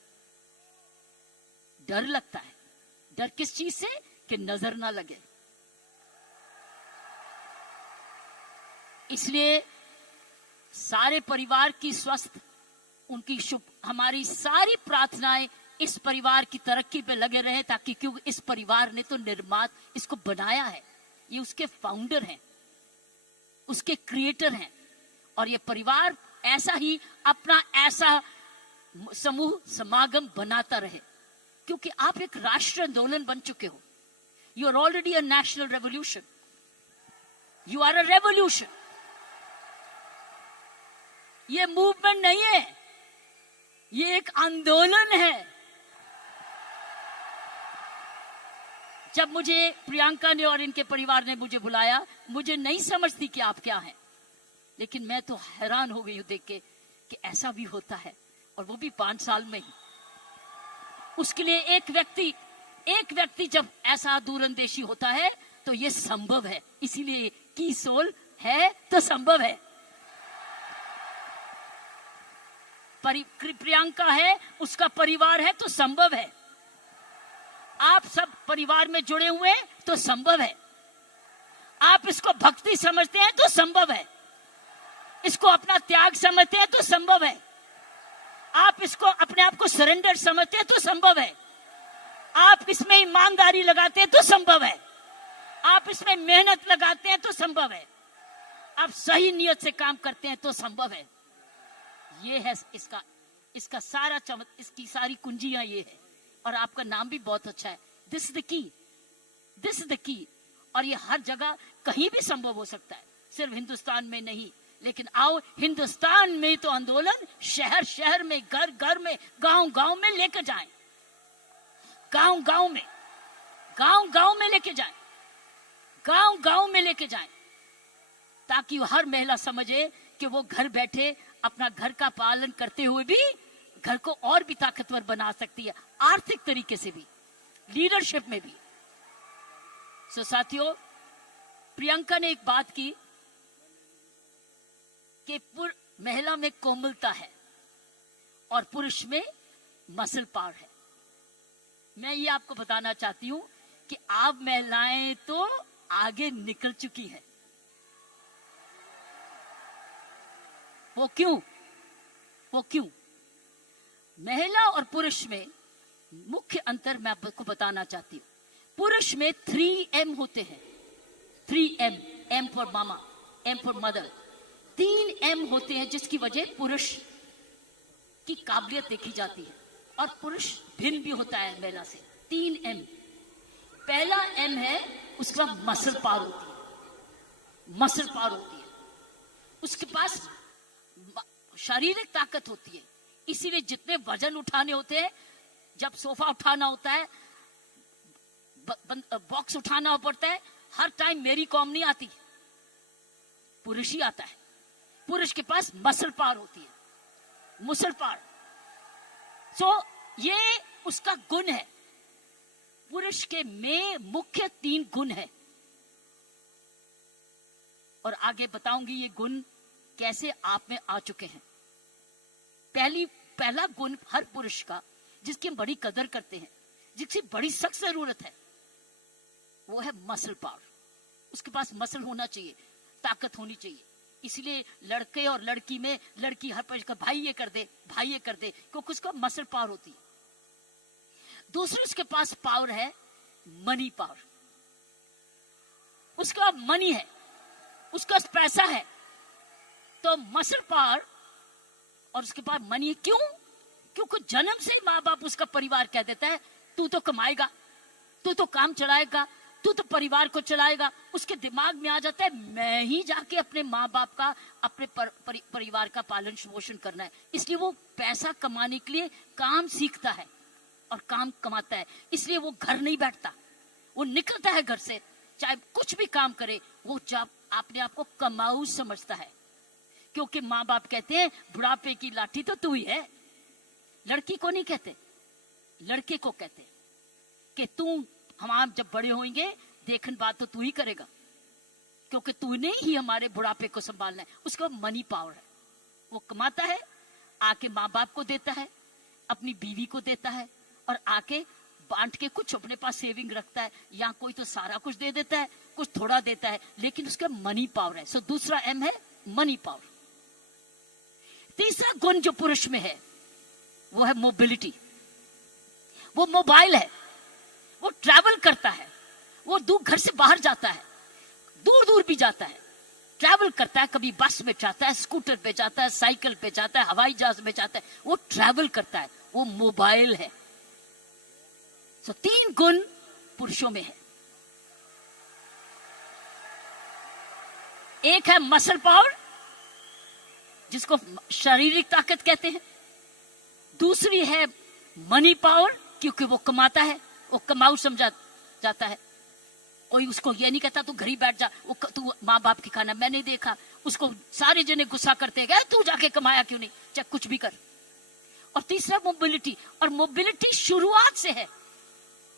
डर किस चीज से? कि नजर ना लगे। इसलिए सारे परिवार की स्वस्थ, उनकी शुभ, हमारी सारी प्रार्थनाएं इस परिवार की तरक्की पे लगे रहे, ताकि क्योंकि इस परिवार ने तो निर्मात इसको बनाया है, ये उसके फाउंडर हैं, उसके क्रिएटर हैं, और ये परिवार ऐसा ही अपना ऐसा समूह समागम बनाता रहे, क्योंकि आप एक राष्ट्रीय आंदोलन बन चुके हो। You are already a national revolution, you are a revolution. ये मूवमेंट नहीं है, ये एक आंदोलन है। जब मुझे प्रियंका ने और इनके परिवार ने मुझे बुलाया, मुझे नहीं समझती कि आप क्या हैं, लेकिन मैं तो हैरान हो गई हूं देख के कि ऐसा भी होता है, और वो भी 5 साल में ही। उसके लिए एक व्यक्ति जब ऐसा दूरंदेशी होता है तो ये संभव है, इसीलिए की सोल है तो संभव है। प्रियंका है, उसका परिवार है तो संभव है। आप सब परिवार में जुड़े हुए हैं तो संभव है। आप इसको भक्ति समझते हैं तो संभव है। इसको अपना त्याग समझते हैं तो संभव है। आप इसको अपने आप को सरेंडर समझते हैं तो संभव है। आप इसमें ईमानदारी लगाते हैं तो संभव है। आप इसमें मेहनत लगाते हैं तो संभव है। आप सही नियत से काम करते हैं तो संभव है। ये है इसका सारा इसकी सारी कुंजियां ये है। और आपका नाम भी बहुत अच्छा है, this is the key, this is the key. और ये हर जगह कहीं भी संभव हो सकता है, सिर्फ हिंदुस्तान में नहीं। लेकिन आओ, हिंदुस्तान में तो आंदोलन शहर शहर में, घर घर में, गांव गांव में लेकर जाएं, गांव गांव में लेके जाएं, गांव गांव में लेके जाएं, ताकि हर महिला समझे कि वो घर बैठे अपना घर का पालन करते हुए भी घर को और भी ताकतवर बना सकती है, आर्थिक तरीके से भी, लीडरशिप में भी। सो साथियों, प्रियंका ने एक बात की कि महिला में कोमलता है और पुरुष में मसल पावर है। मैं ये आपको बताना चाहती हूं कि आप महिलाएं तो आगे निकल चुकी हैं। वो क्यों? महिला और पुरुष में मुख्य अंतर मैं आपको बताना चाहती हूं। पुरुष में 3M होते हैं, 3M, M for mama, M for mother. 3M होते हैं, जिसकी वजह पुरुष की काबिलियत देखी जाती है, और पुरुष भिन्न भी होता है महिला से। 3M। पहला M है, उसका मसल पावर होती है, मसल पावर होती है, उसके पास शारीरिक ताकत होती है। इसीलिए जितने वजन उठाने होते हैं, जब सोफा उठाना होता है, बॉक्स उठाना पड़ता है, हर टाइम मेरी कॉम नहीं आती, पुरुष ही आता है। पुरुष के पास मसल पावर होती है, मसल पावर। सो ये उसका गुण है। पुरुष के में मुख्य 3 गुण है, और आगे बताऊंगी ये गुण कैसे आप में आ चुके हैं। पहला गुण हर पुरुष का, जिसकी हम बड़ी कदर करते हैं, जिसकी बड़ी सख्त जरूरत है, वो है मसल पावर। उसके पास मसल होना चाहिए, ताकत होनी चाहिए। इसलिए लड़के और लड़की में, लड़की हर पर भाई ये कर दे, भाई ये कर दे, क्योंकि उसका मसल पावर होती है। दूसरे उसके पास पावर है मनी पावर। उसका मनी है, उसका पैसा है, तो मसल पावर और उसके पास मनी है। क्योंकि जन्म से ही माँ बाप, उसका परिवार कह देता है तू तो कमाएगा, तू तो काम चलाएगा, तू तो परिवार को चलाएगा। उसके दिमाग में आ जाता है मैं ही जाके अपने माँ बाप का, अपने परिवार का पालन पोषण करना है। इसलिए वो पैसा कमाने के लिए काम सीखता है और काम कमाता है। इसलिए वो घर नहीं बैठता, वो निकलता है घर से, चाहे कुछ भी काम करे, वो जब अपने आप को कमाऊ समझता है। क्योंकि माँ बाप कहते हैं बुढ़ापे की लाठी तो तू ही है। लड़की को नहीं कहते, लड़के को कहते कि तू, हम जब बड़े होंगे देखन बात तो तू ही करेगा, क्योंकि तूने ही हमारे बुढ़ापे को संभालना है। उसका मनी पावर है, वो कमाता है, आके माँ बाप को देता है, अपनी बीवी को देता है, और आके बांट के कुछ अपने पास सेविंग रखता है, या कोई तो सारा कुछ दे देता है, कुछ थोड़ा देता है, लेकिन उसका मनी पावर है। सो दूसरा M है मनी पावर। तीसरा गुण जो पुरुष में है वो है मोबिलिटी। वो मोबाइल है, वो ट्रैवल करता है, वो दूर घर से बाहर जाता है, दूर दूर भी जाता है, ट्रैवल करता है। कभी बस में जाता है, स्कूटर पे जाता है, साइकिल पे जाता है, हवाई जहाज में जाता है, वो ट्रैवल करता है, वो मोबाइल है। सो 3 गुण पुरुषों में है। एक है मसल पावर, जिसको शारीरिक ताकत कहते हैं। दूसरी है मनी पावर, क्योंकि वो कमाता है, वो कमाऊ समझा जाता है। कोई उसको ये नहीं कहता तू घर ही बैठ जा, वो तू माँ बाप की खाना। मैं नहीं देखा उसको सारे जने गुस्सा करते गए, तू जाके कमाया क्यों नहीं, चाहे कुछ भी कर। और तीसरा मोबिलिटी, और मोबिलिटी शुरुआत से है।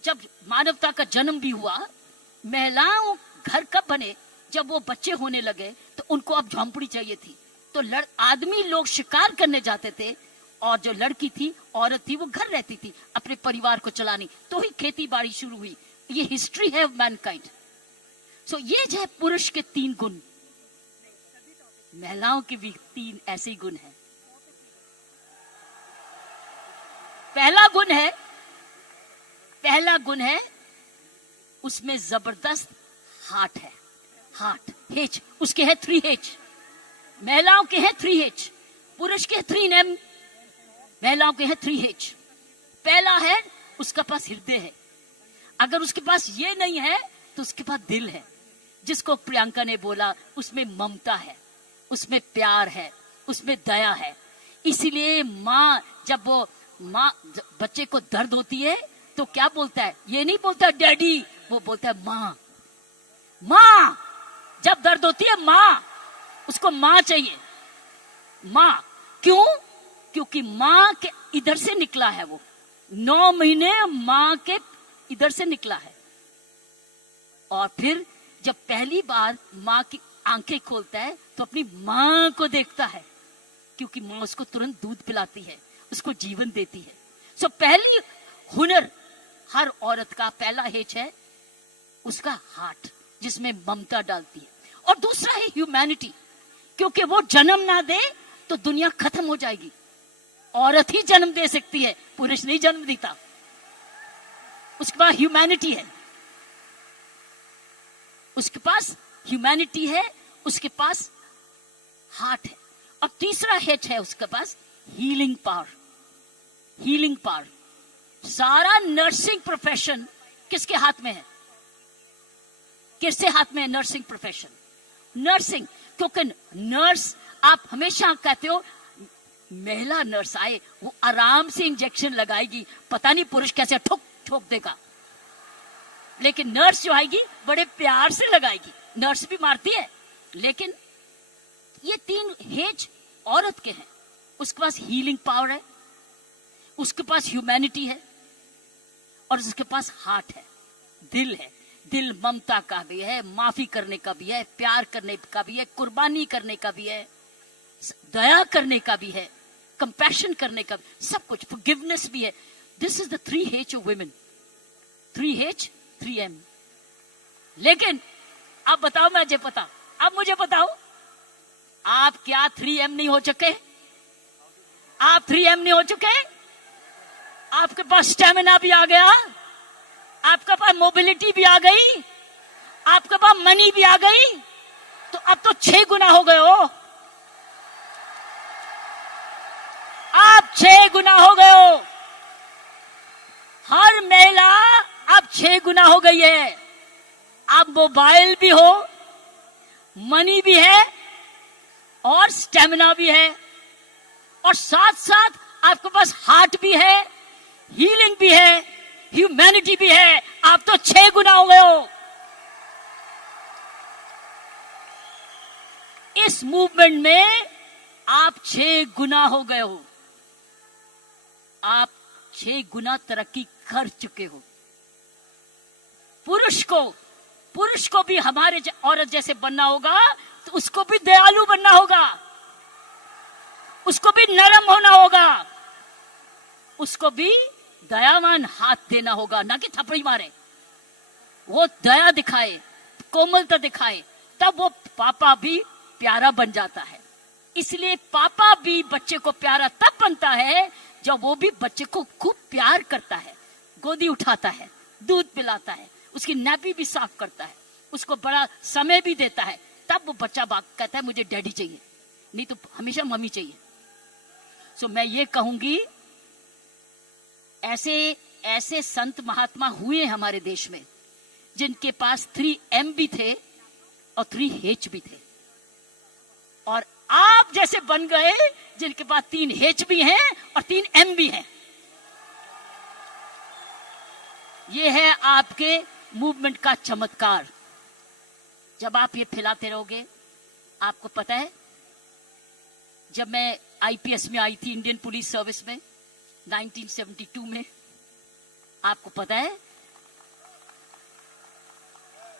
जब मानवता का जन्म भी हुआ, महिलाओं घर कब बने, जब वो बच्चे होने लगे तो उनको अब झोंपड़ी चाहिए थी। तो आदमी लोग शिकार करने जाते थे, और जो लड़की थी, औरत थी, वो घर रहती थी अपने परिवार को चलानी। तो ही खेती बाड़ी शुरू हुई। ये हिस्ट्री है ऑफ मैनकाइंड। सो ये जो है पुरुष के 3 गुण, महिलाओं के भी 3 ऐसे ही गुण हैं। पहला गुण है उसमें जबरदस्त हार्ट है। हार्ट, H, उसके है 3H। महिलाओं के है 3H, पुरुष के 3M, महिलाओं के है 3H। पहला है उसका पास हृदय है। अगर उसके पास ये नहीं है तो उसके पास दिल है, जिसको प्रियंका ने बोला, उसमें ममता है, उसमें प्यार है, उसमें दया है। इसीलिए जब बच्चे को दर्द होती है तो क्या बोलता है, ये नहीं बोलता डैडी, वो बोलता है माँ। माँ जब दर्द होती है, माँ, उसको माँ चाहिए। माँ क्यों? क्योंकि माँ के इधर से निकला है, वो 9 महीने माँ के इधर से निकला है। और फिर जब पहली बार माँ की आंखें खोलता है तो अपनी माँ को देखता है, क्योंकि माँ उसको तुरंत दूध पिलाती है, उसको जीवन देती है। सो पहली हुनर हर औरत का पहला H है उसका हार्ट, जिसमें ममता डालती है। और दूसरा है ह्यूमैनिटी, क्योंकि वो जन्म ना दे तो दुनिया खत्म हो जाएगी। औरत ही जन्म दे सकती है, पुरुष नहीं जन्म देता। उसके पास ह्यूमैनिटी है, उसके पास ह्यूमैनिटी है, उसके पास हार्ट है। और तीसरा H है उसके पास हीलिंग पावर। हीलिंग पावर, सारा नर्सिंग प्रोफेशन किसके हाथ में है? किसके हाथ में है नर्सिंग प्रोफेशन? नर्सिंग, क्योंकि नर्स, आप हमेशा कहते हो महिला नर्स आए, वो आराम से इंजेक्शन लगाएगी, पता नहीं पुरुष कैसे ठोक ठोक देगा, लेकिन नर्स जो आएगी बड़े प्यार से लगाएगी। नर्स भी मारती है, लेकिन ये 3 H औरत के हैं। उसके पास हीलिंग पावर है, उसके पास ह्यूमैनिटी है, और उसके पास हार्ट है, दिल है। दिल ममता का भी है, माफी करने का भी है, प्यार करने का भी है, कुर्बानी करने का भी है, दया करने का भी है, कंपैशन करने का भी, सब कुछ, फॉरगिवनेस भी है। This is the 3H of women. 3H 3M। लेकिन अब बताओ, मुझे बताओ, आप क्या 3M नहीं हो चुके? आप 3M नहीं हो चुके? आपके पास स्टेमिना भी आ गया, आपके पास मोबिलिटी भी आ गई, आपके पास मनी भी आ गई, तो अब तो 6 गुना हो गए हो। आप 6 गुना हो गए हो। हर महिला अब 6 गुना हो गई है। अब मोबाइल भी हो, मनी भी है, और स्टेमिना भी है, और साथ साथ आपके पास हार्ट भी है, हीलिंग भी है, ह्यूमैनिटी भी है। आप तो 6 गुना हो गए हो। इस मूवमेंट में आप 6 गुना हो गए हो। आप 6 गुना तरक्की कर चुके हो। पुरुष को भी हमारे औरत जैसे बनना होगा, तो उसको भी दयालु बनना होगा, उसको भी नरम होना होगा, उसको भी दयावान हाथ देना होगा, ना कि थप्पड़ी मारे। वो दया दिखाए, कोमलता दिखाएं, तब वो पापा भी प्यारा बन जाता है। इसलिए पापा भी बच्चे को प्यारा तब बनता है जब वो भी बच्चे को खूब प्यार करता है, गोदी उठाता है, दूध पिलाता है, उसकी नैपी भी साफ करता है, उसको बड़ा समय भी देता है। तब वो बच्चा कहता है मुझे डैडी चाहिए, नहीं तो हमेशा मम्मी चाहिए। सो मैं ये कहूंगी, ऐसे संत महात्मा हुए हमारे देश में जिनके पास 3M भी थे और 3H भी थे, और आप जैसे बन गए जिनके पास 3H भी हैं और 3M भी हैं। ये है आपके मूवमेंट का चमत्कार। जब आप ये फैलाते रहोगे, आपको पता है जब मैं आईपीएस में आई थी, इंडियन पुलिस सर्विस में 1972 में, आपको पता है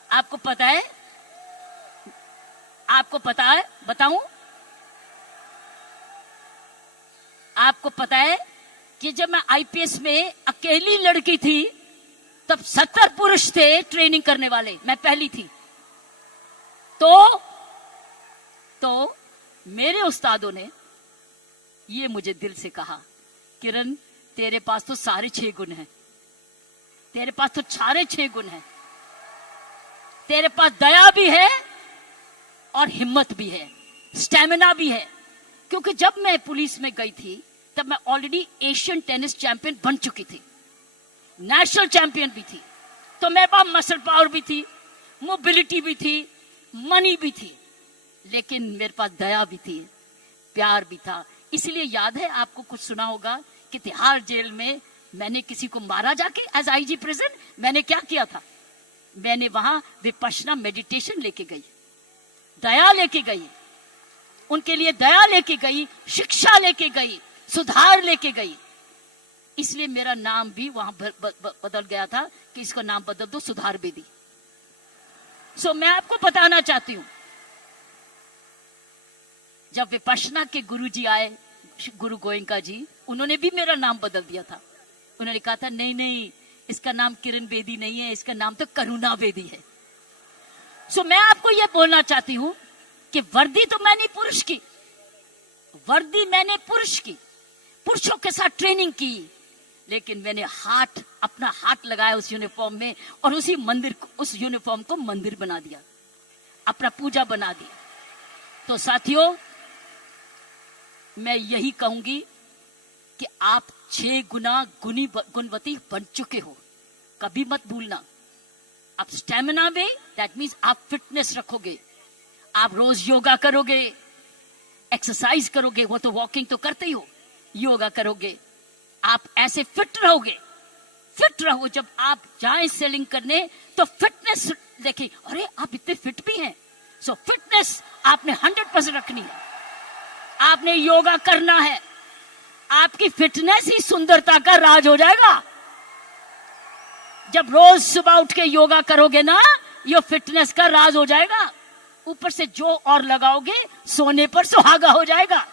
आपको पता है बताऊं, आपको पता है कि जब मैं आईपीएस में अकेली लड़की थी तब 70 पुरुष थे ट्रेनिंग करने वाले, मैं पहली थी। तो मेरे उस्तादों ने ये मुझे दिल से कहा, किरण तेरे पास तो सारे 6 गुण हैं, तेरे पास तो सारे 6 गुण हैं, तेरे पास दया भी है और हिम्मत भी है, स्टैमिना भी है। क्योंकि जब मैं पुलिस में गई थी तब मैं ऑलरेडी एशियन टेनिस चैंपियन बन चुकी थी, नेशनल चैंपियन भी थी, तो मेरे पास मसल पावर भी थी, मोबिलिटी भी थी, मनी भी थी, लेकिन मेरे पास दया भी थी, प्यार भी था। इसलिए याद है आपको, कुछ सुना होगा कि तिहाड़ जेल में मैंने किसी को मारा जाके एज आईजी प्रिजन। मैंने क्या किया था, मैंने वहां विपश्यना मेडिटेशन लेके गई, दया लेके गई, उनके लिए दया लेके गई, शिक्षा लेके गई, सुधार लेके गई। इसलिए मेरा नाम भी वहां बदल गया था कि इसका नाम बदल दो, सुधार बेदी। सो मैं आपको बताना चाहती हूं, जब विपश्यना के गुरुजी आए, गुरु गोयंका जी, उन्होंने भी मेरा नाम बदल दिया था। उन्होंने कहा था नहीं, इसका नाम किरण बेदी नहीं है, इसका नाम तो करुणा बेदी है। सो मैं आपको यह बोलना चाहती हूं कि वर्दी तो मैंने पुरुष की, वर्दी मैंने पुरुष की, पुरुषों के साथ ट्रेनिंग की, लेकिन मैंने अपना हाथ लगाया उस यूनिफॉर्म में और उस यूनिफॉर्म को मंदिर बना दिया, अपना पूजा बना दिया। तो साथियों, मैं यही कहूंगी कि आप 6 गुना गुणवती बन चुके हो, कभी मत भूलना। आप स्टेमिना में, दैट मीन्स आप फिटनेस रखोगे, आप रोज योगा करोगे, एक्सरसाइज करोगे, वो तो वॉकिंग तो करते ही हो, योगा करोगे, आप ऐसे फिट रहोगे। फिट रहो, जब आप जाएं सेलिंग करने तो फिटनेस देखें, अरे आप इतने फिट भी हैं। सो फिटनेस आपने 100% रखनी है, आपने योगा करना है, आपकी फिटनेस ही सुंदरता का राज हो जाएगा। जब रोज सुबह उठ के योगा करोगे ना, ये फिटनेस का राज हो जाएगा। ऊपर से जो और लगाओगे, सोने पर सुहागा हो जाएगा।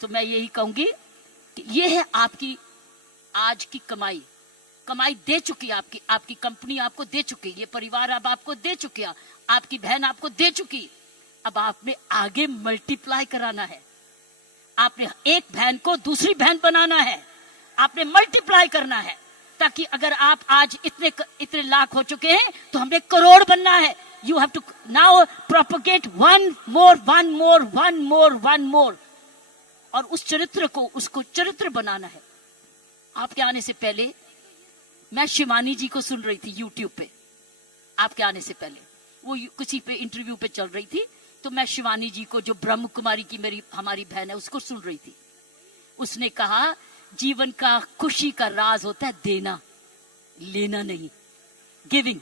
तो मैं यही कहूंगी कि ये है आपकी आज की कमाई दे चुकी है, आपकी कंपनी आपको दे चुकी, ये परिवार अब आपको दे चुकी, आपकी बहन आपको दे चुकी। अब आपने आगे मल्टीप्लाई कराना है, आपने एक बहन को दूसरी बहन बनाना है, आपने मल्टीप्लाई करना है, ताकि अगर आप आज इतने लाख हो चुके हैं तो हमें करोड़ बनना है। You have to now propagate one more, और उस चरित्र को, उसको चरित्र बनाना है। आपके आने से पहले मैं शिवानी जी को सुन रही थी यूट्यूब पे, आपके आने से पहले वो किसी पे इंटरव्यू पे चल रही थी, तो मैं शिवानी जी को, जो ब्रह्म कुमारी की हमारी बहन है, उसको सुन रही थी। उसने कहा जीवन का खुशी का राज होता है देना, लेना नहीं, गिविंग।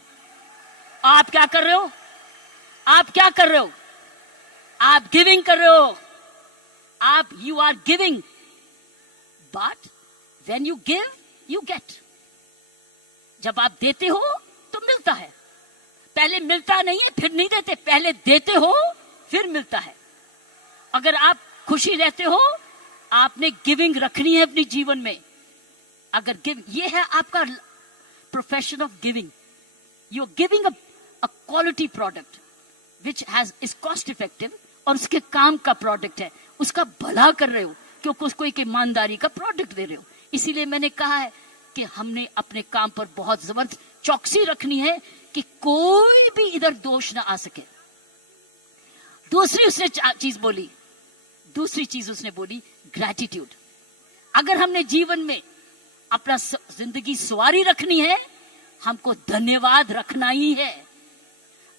आप क्या कर रहे हो? आप क्या कर रहे हो? आप गिविंग कर रहे हो, आप you are giving, but when you give you get. जब आप देते हो तो मिलता है, पहले मिलता नहीं है फिर नहीं देते, पहले देते हो फिर मिलता है। अगर आप खुशी रहते हो, आपने गिविंग रखनी है अपने जीवन में। अगर ये है आपका profession of giving. You're giving a quality product which is cost effective और उसके काम का प्रोडक्ट है, उसका भला कर रहे हो क्योंकि उसको एक ईमानदारी का प्रोडक्ट दे रहे हो। इसीलिए मैंने कहा है कि हमने अपने काम पर बहुत जबरदस्त चौकसी रखनी है कि कोई भी इधर दोष ना आ सके। दूसरी चीज उसने बोली ग्रैटिट्यूड। अगर हमने जीवन में अपना जिंदगी सवारी रखनी है, हमको धन्यवाद रखना ही है।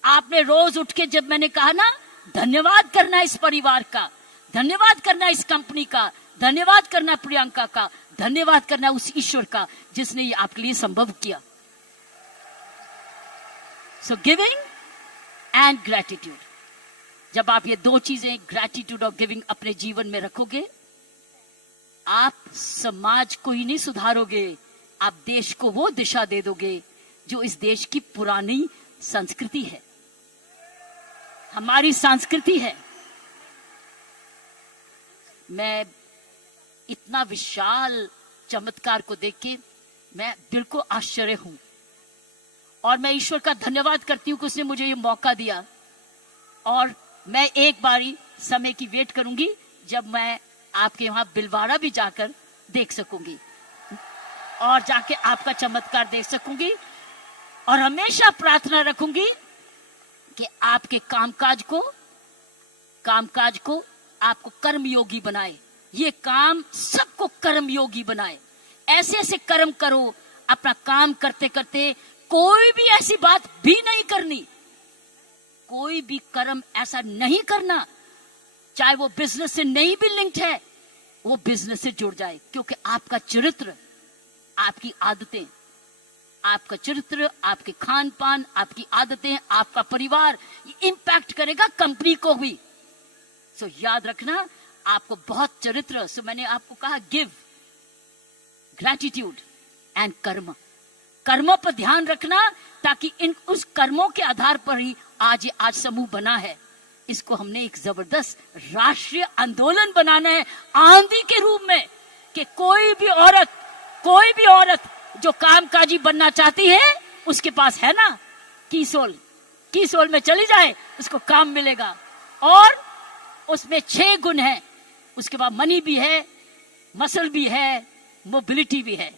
आपने रोज उठ के, जब मैंने कहा ना, धन्यवाद करना इस परिवार का, धन्यवाद करना इस कंपनी का, धन्यवाद करना प्रियंका का, धन्यवाद करना उस ईश्वर का जिसने ये आपके लिए संभव किया। सो गिविंग एंड ग्रैटिट्यूड, जब आप ये दो चीजें, ग्रैटिट्यूड और गिविंग, अपने जीवन में रखोगे, आप समाज को ही नहीं सुधारोगे, आप देश को वो दिशा दे दोगे जो इस देश की पुरानी संस्कृति है, हमारी संस्कृति है। मैं इतना विशाल चमत्कार को देख के मैं दिल को आश्चर्य हूं और मैं ईश्वर का धन्यवाद करती हूं कि उसने मुझे ये मौका दिया। और मैं एक बारी समय की वेट करूंगी जब मैं आपके वहां बिलवाड़ा भी जाकर देख सकूंगी और जाके आपका चमत्कार देख सकूंगी। और हमेशा प्रार्थना रखूंगी कि आपके कामकाज को आपको कर्मयोगी बनाए, ये काम सबको कर्मयोगी बनाए। ऐसे ऐसे कर्म करो, अपना काम करते करते कोई भी ऐसी बात भी नहीं करनी, कोई भी कर्म ऐसा नहीं करना, चाहे वो बिजनेस से नहीं भी लिंक्ड है, वो बिजनेस से जुड़ जाए। क्योंकि आपका चरित्र, आपकी आदतें, आपका चरित्र, आपके खान पान, आपकी आदतें, आपका परिवार, ये इंपैक्ट करेगा कंपनी को भी। सो याद रखना, आपको बहुत चरित्र। सो मैंने आपको कहा गिव, ग्रैटिट्यूड एंड कर्म। कर्मों पर ध्यान रखना ताकि उस कर्मों के आधार पर ही आज समूह बना है। इसको हमने एक जबरदस्त राष्ट्रीय आंदोलन बनाना है, आंधी के रूप में, कि कोई भी औरत जो कामकाजी बनना चाहती है, उसके पास है ना कीसोल में चली जाए, उसको काम मिलेगा। और उसमें 6 गुण हैं, उसके बाद मनी भी है, मसल भी है, मोबिलिटी भी है,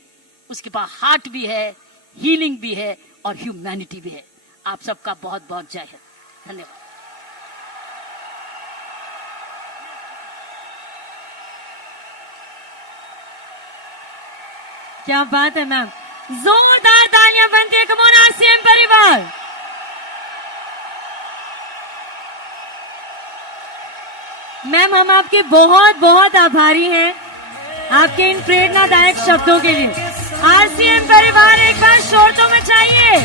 उसके बाद हार्ट भी है, हीलिंग भी है और ह्यूमैनिटी भी है। आप सबका बहुत बहुत जय है। धन्यवाद। क्या बात है मैम, जोरदार तालियां बनती है। कम ऑन आरसीएम परिवार। मैम, हम आपके बहुत बहुत आभारी हैं आपके इन प्रेरणादायक शब्दों के लिए। आरसीएम परिवार एक बार शोर तो मचाइए।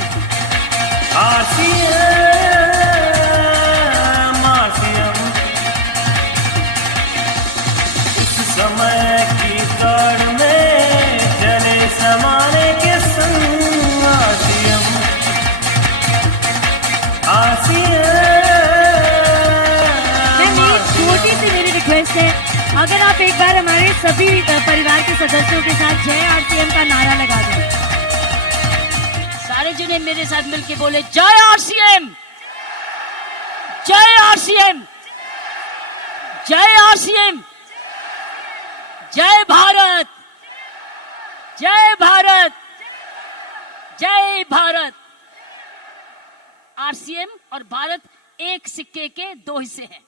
इस समय की दौड़ में चले समाने के संग छोटी सी मेरी रिक्वेस्ट है, अगर आप एक बार हमारे सभी परिवार के सदस्यों के साथ जय आरसीएम का नारा लगा दें। सारे जने मेरे साथ मिलके बोले, जय आरसीएम, जय आरसीएम, जय आरसीएम, जय भारत, जय भारत, जय भारत। आरसीएम और भारत एक सिक्के के 2 हिस्से हैं।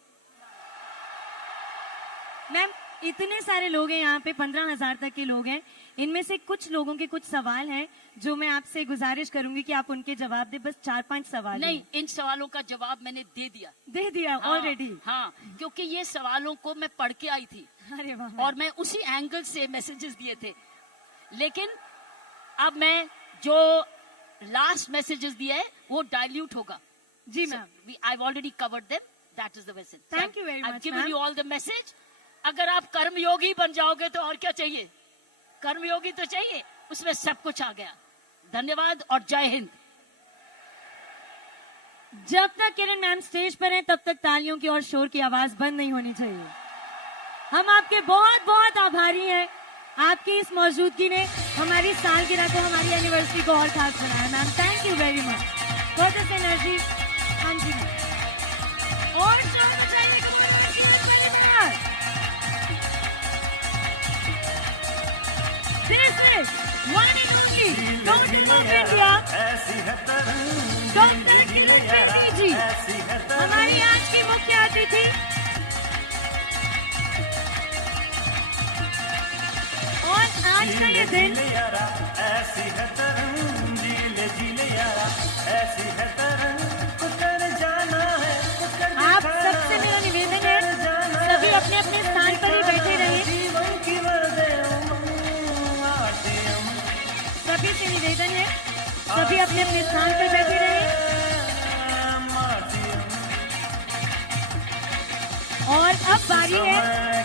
मैम, इतने सारे लोग हैं यहाँ पे, 15,000 तक के लोग हैं। इनमें से कुछ लोगों के कुछ सवाल हैं जो मैं आपसे गुजारिश करूंगी कि आप उनके जवाब दें। बस 4-5 सवाल नहीं, इन सवालों का जवाब मैंने दे दिया ऑलरेडी। हाँ, क्योंकि ये सवालों को मैं पढ़ के आई थी। अरे वाह। और मैं उसी एंगल से मैसेजेस दिए थे, लेकिन अब मैं जो लास्ट मैसेजेस दिया है वो डाइल्यूट होगा। जी ma'am, I already covered them, that is the message. Thank you very much. I given you all the message. अगर आप कर्मयोगी बन जाओगे तो और क्या चाहिए, कर्मयोगी तो चाहिए, उसमें सब कुछ आ गया। धन्यवाद और जय हिंद। जब तक किरण मैम स्टेज पर हैं तब तक तालियों की और शोर की आवाज बंद नहीं होनी चाहिए। हम आपके बहुत बहुत आभारी हैं आपकी इस मौजूदगी ने हमारी सालगिरह को, हमारी एनिवर्सरी को और खास बनाया। Ma'am thank you very much for this energy. हाँ जी मैम, और शोर मचाएंगे This is one and only Government of India, doctor Kiran ji, हमारी आज की मुख्य अतिथि। और आज का ये दिन ऐसी है तरंग जीले जीले यारा, ऐसी है तरंग उतर जाना है, आप सबसे मेरा निवेदन है, सभी अपने अपने स्थान पर ही बैठे रहिए। जीवन की वरदे सभी से निवेदन है, सभी अपने अपने स्थान पर बैठे रहिए। और अब बारी है